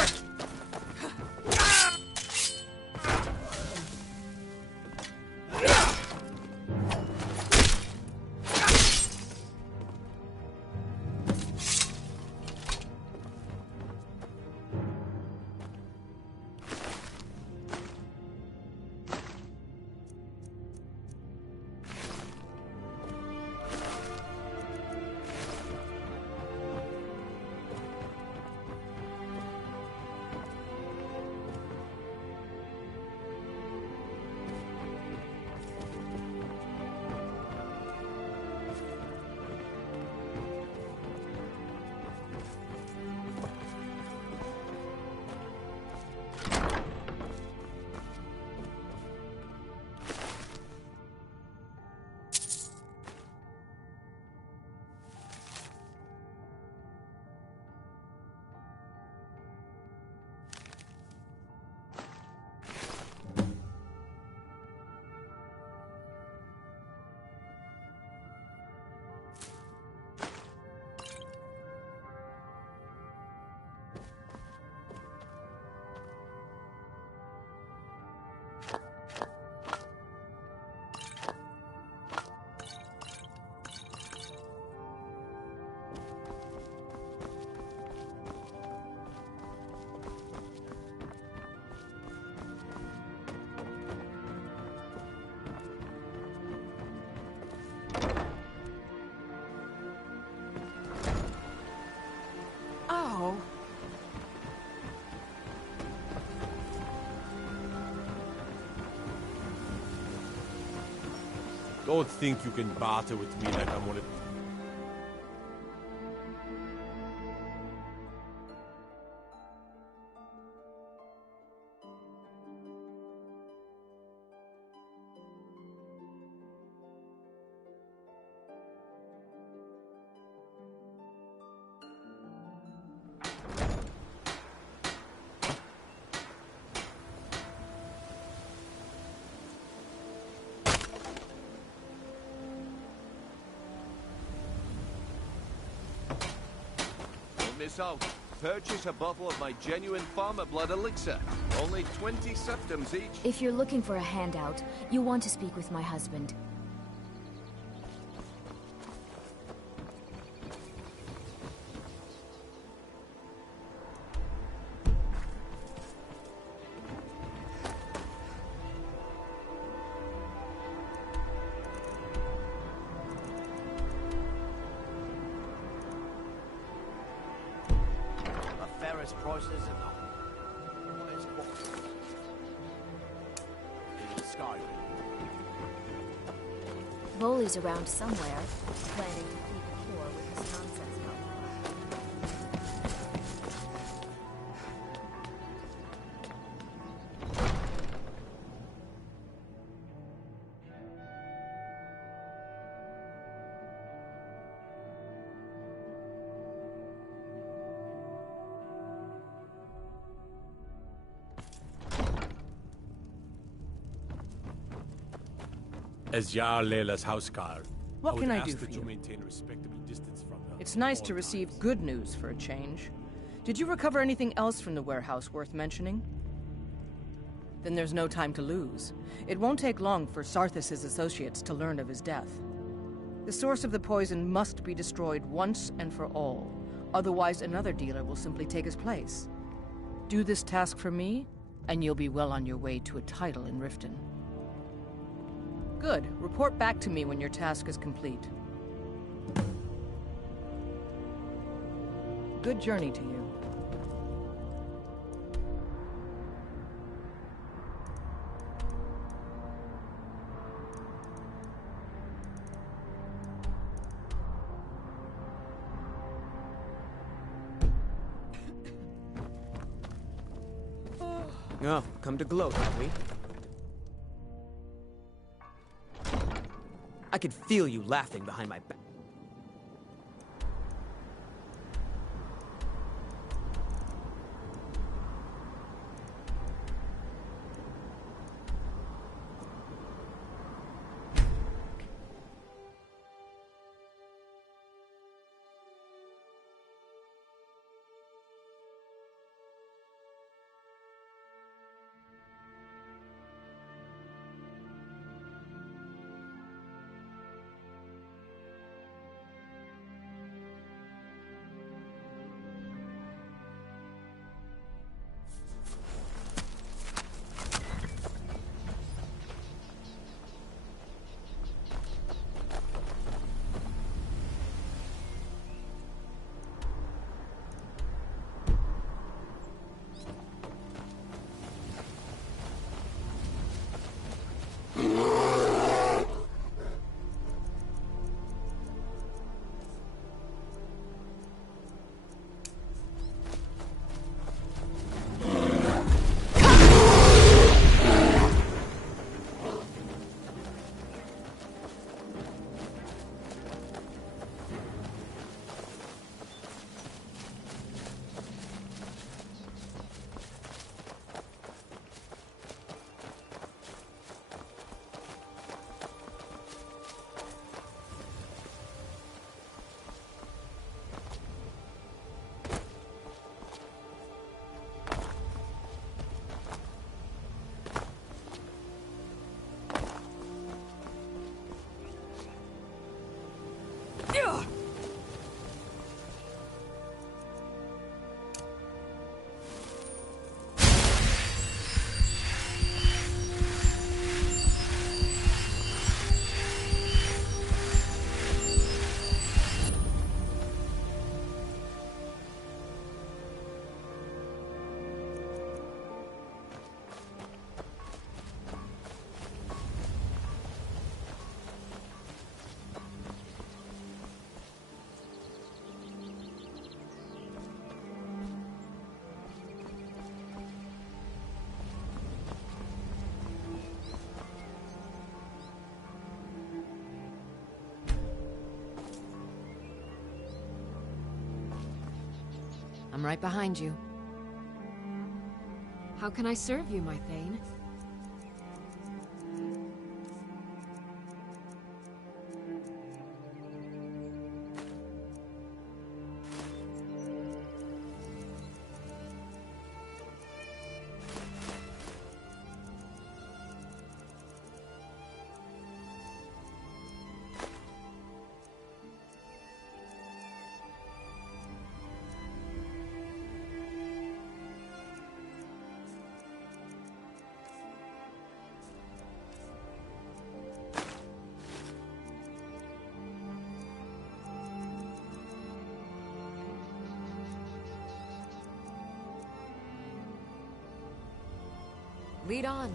Don't think you can barter with me like I'm one of... Miss out. Purchase a bottle of my genuine farmer blood elixir. Only 20 septums each. If you're looking for a handout, you want to speak with my husband. Prices in the Skyrim. Boley's around somewhere, planning to feed the poor with his nonsense about. As Jarl Layla's houseguard, What can I do ask for that you? you maintain a respectable distance from her. It's nice to receive good news for a change. Did you recover anything else from the warehouse worth mentioning? Then there's no time to lose. It won't take long for Sarthis' associates to learn of his death. The source of the poison must be destroyed once and for all. Otherwise, another dealer will simply take his place. Do this task for me, and you'll be well on your way to a title in Riften. Good. Report back to me when your task is complete. Good journey to you. Oh, come to gloat, have we? I could feel you laughing behind my back. I'm right behind you. How can I serve you, my Thane? Lead on.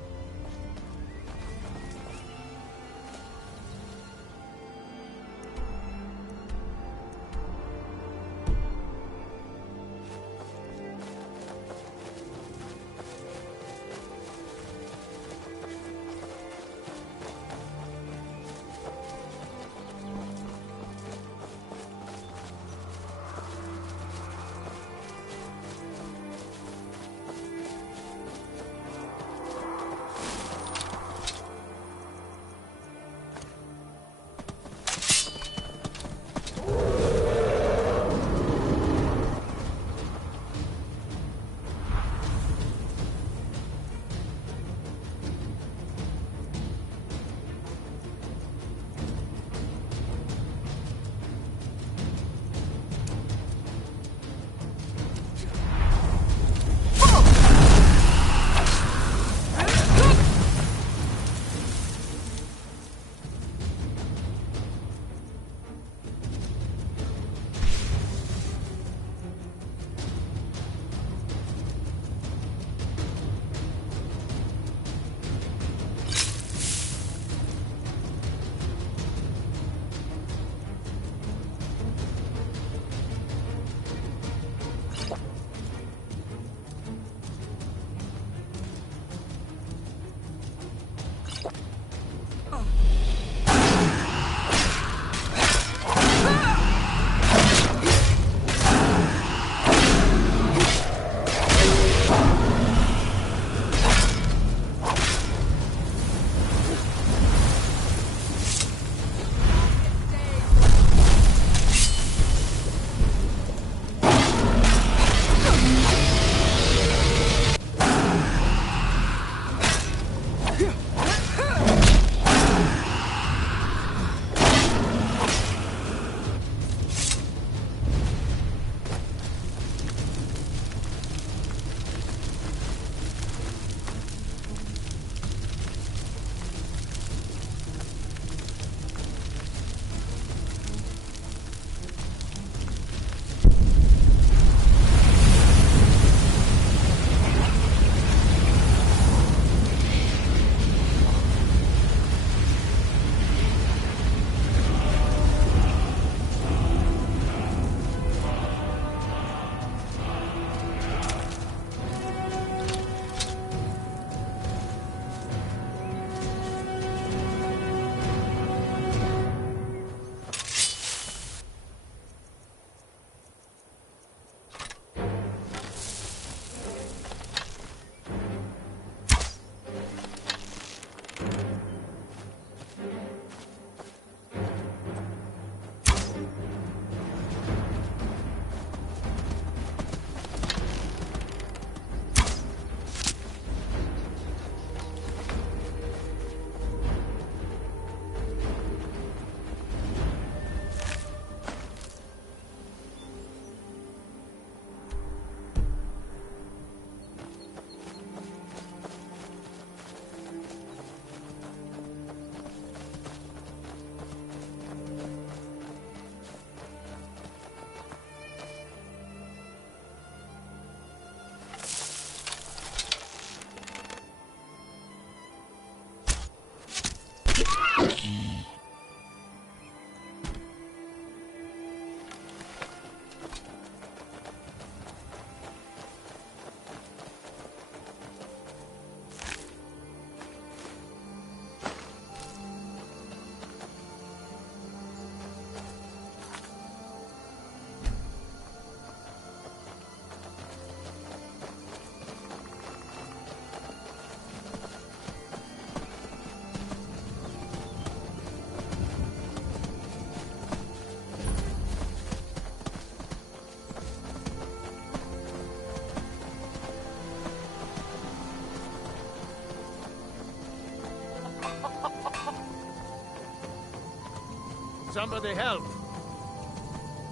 Somebody help!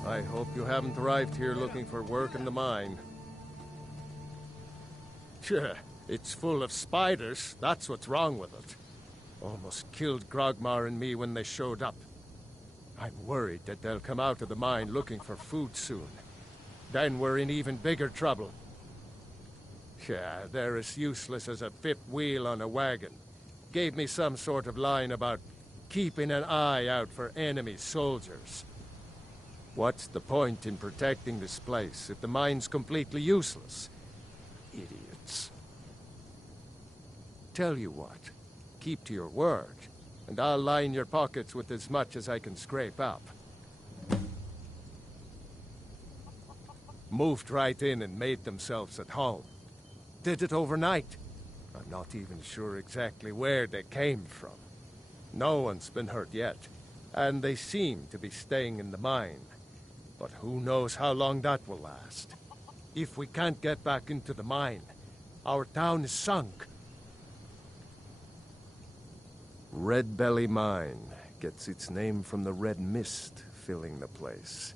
I hope you haven't arrived here looking for work in the mine. Sure, it's full of spiders. That's what's wrong with it. Almost killed Grogmar and me when they showed up. I'm worried that they'll come out of the mine looking for food soon. Then we're in even bigger trouble. Yeah, they're as useless as a fifth wheel on a wagon. Gave me some sort of line about keeping an eye out for enemy soldiers. What's the point in protecting this place if the mine's completely useless? Idiots. Tell you what, keep to your word, and I'll line your pockets with as much as I can scrape up. Moved right in and made themselves at home. Did it overnight. I'm not even sure exactly where they came from. No one's been hurt yet, and they seem to be staying in the mine. But who knows how long that will last. If we can't get back into the mine, our town is sunk. Red Belly Mine gets its name from the red mist filling the place.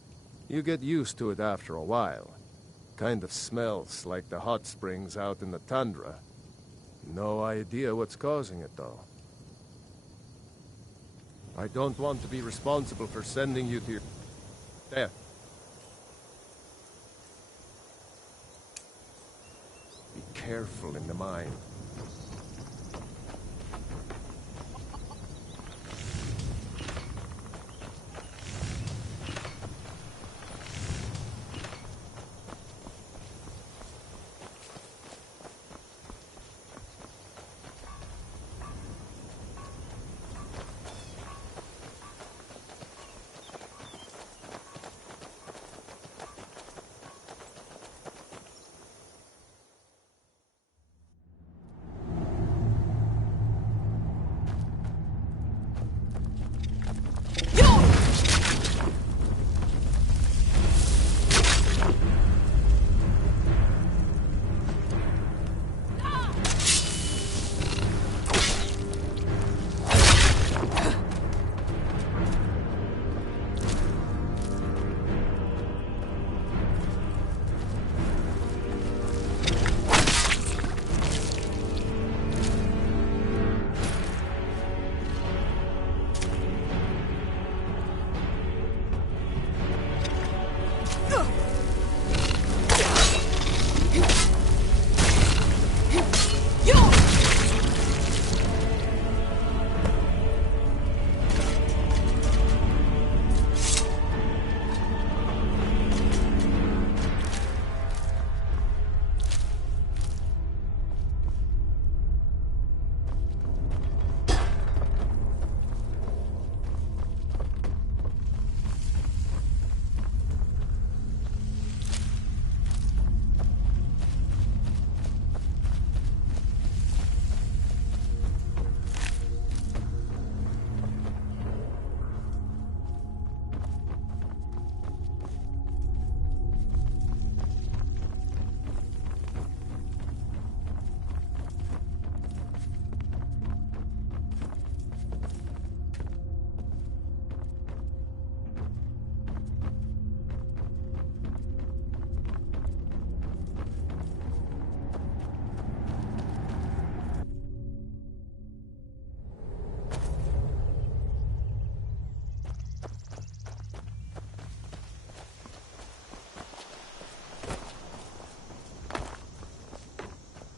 You get used to it after a while. Kind of smells like the hot springs out in the tundra. No idea what's causing it, though. I don't want to be responsible for sending you to your death. Be careful in the mine.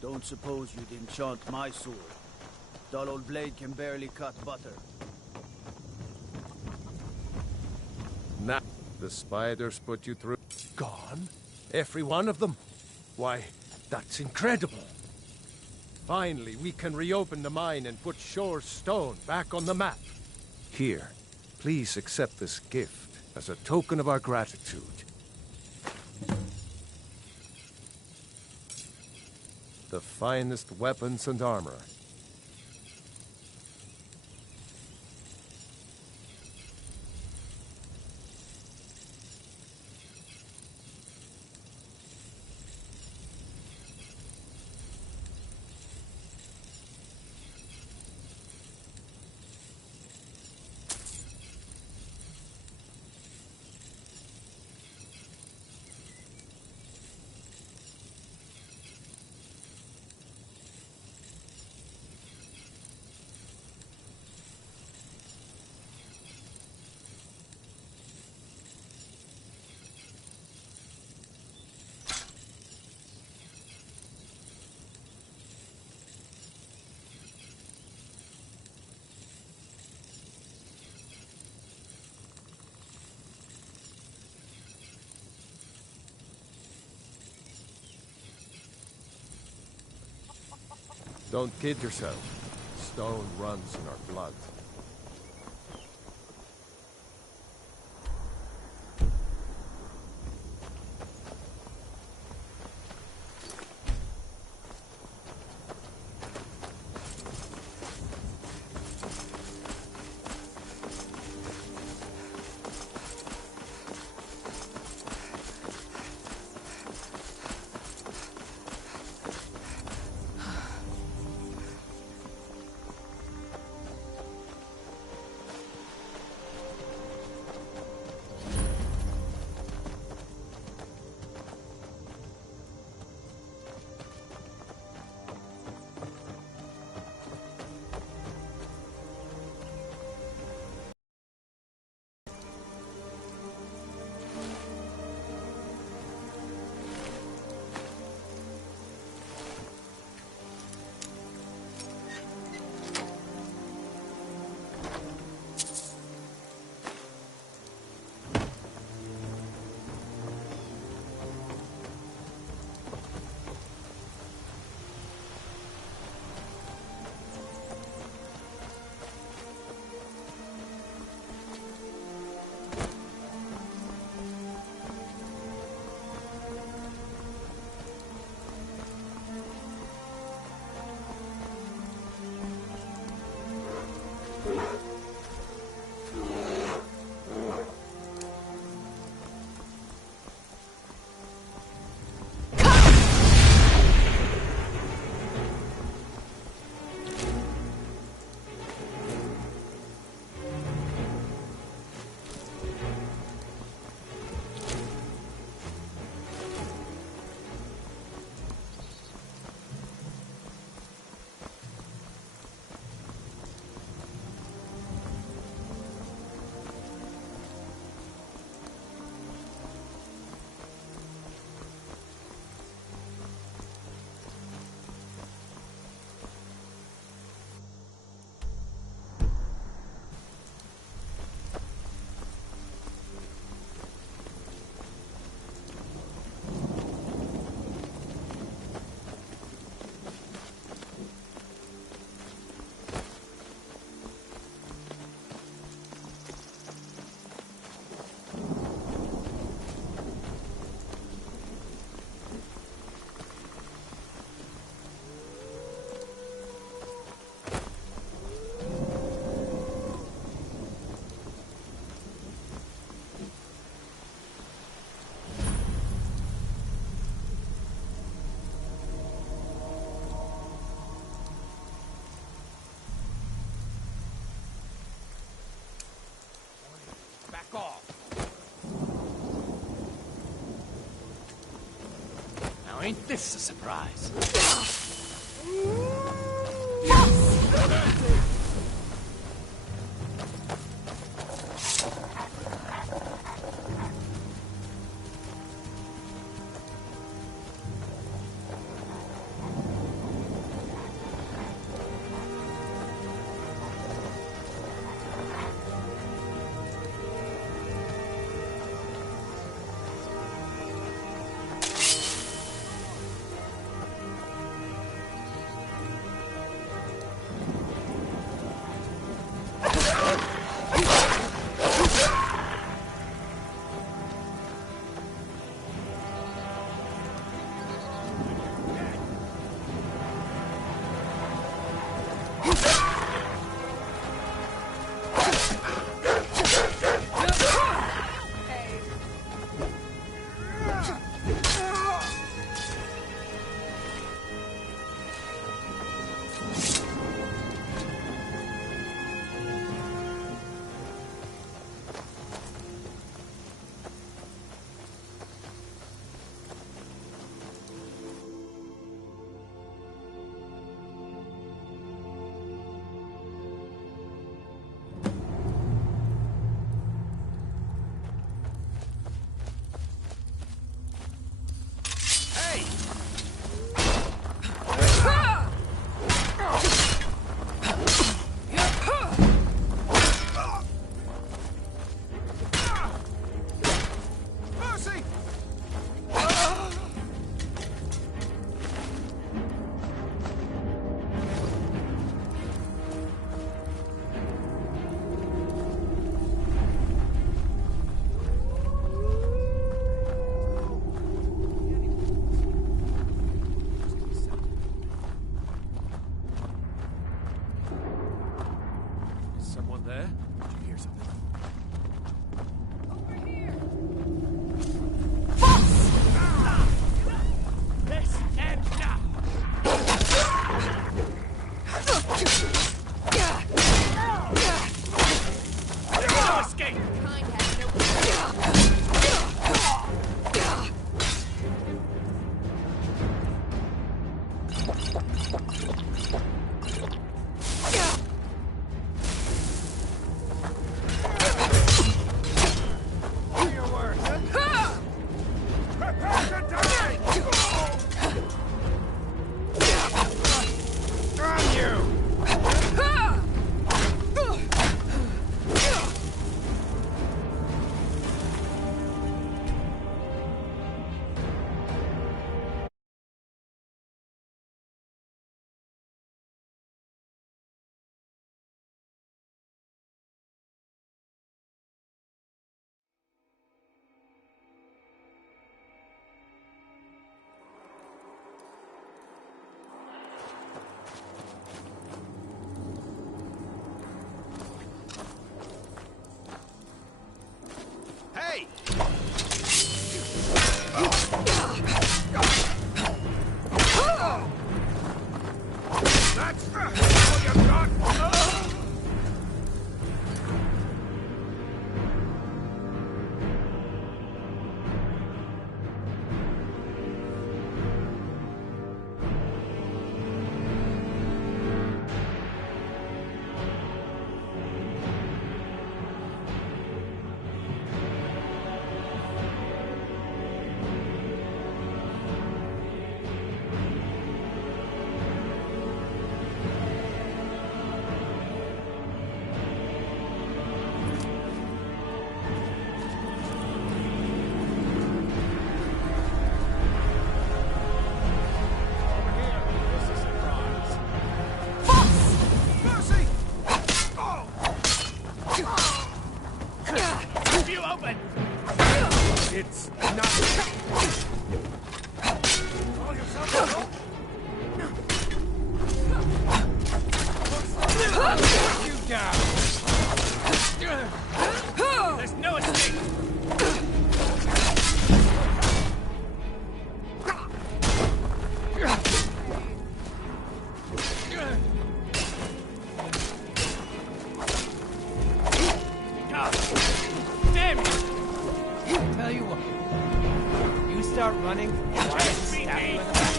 Don't suppose you'd enchant my sword. Dull old blade can barely cut butter. Nah, the spiders put you through. Gone? Every one of them? Why, that's incredible. Finally, we can reopen the mine and put Shore's Stone back on the map. Here, please accept this gift as a token of our gratitude. The finest weapons and armor. Don't kid yourself. Stone runs in our blood. Now ain't this a surprise? There's no escape! Damn it! Tell you what, you start running, and I stab you in the back.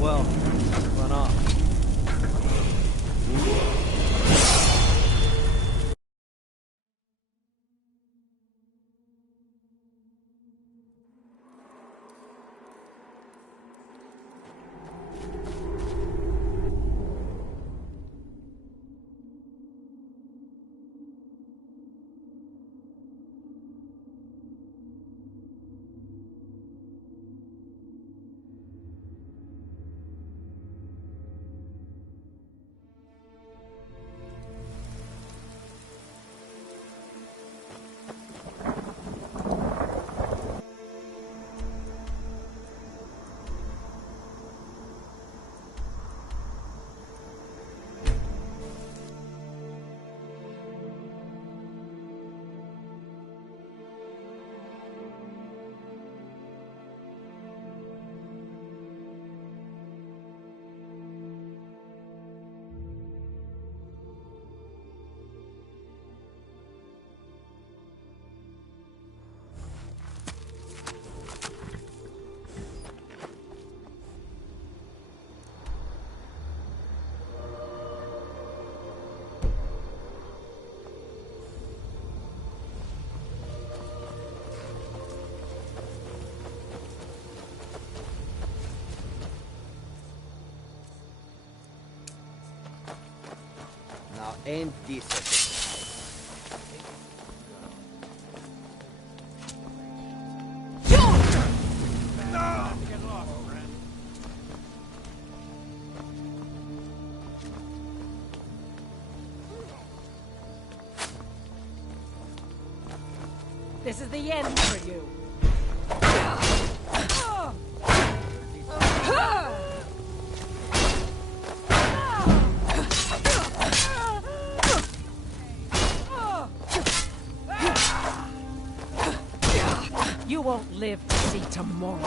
Well, run off. Now, ain't this a This is the end for you. You won't live to see tomorrow.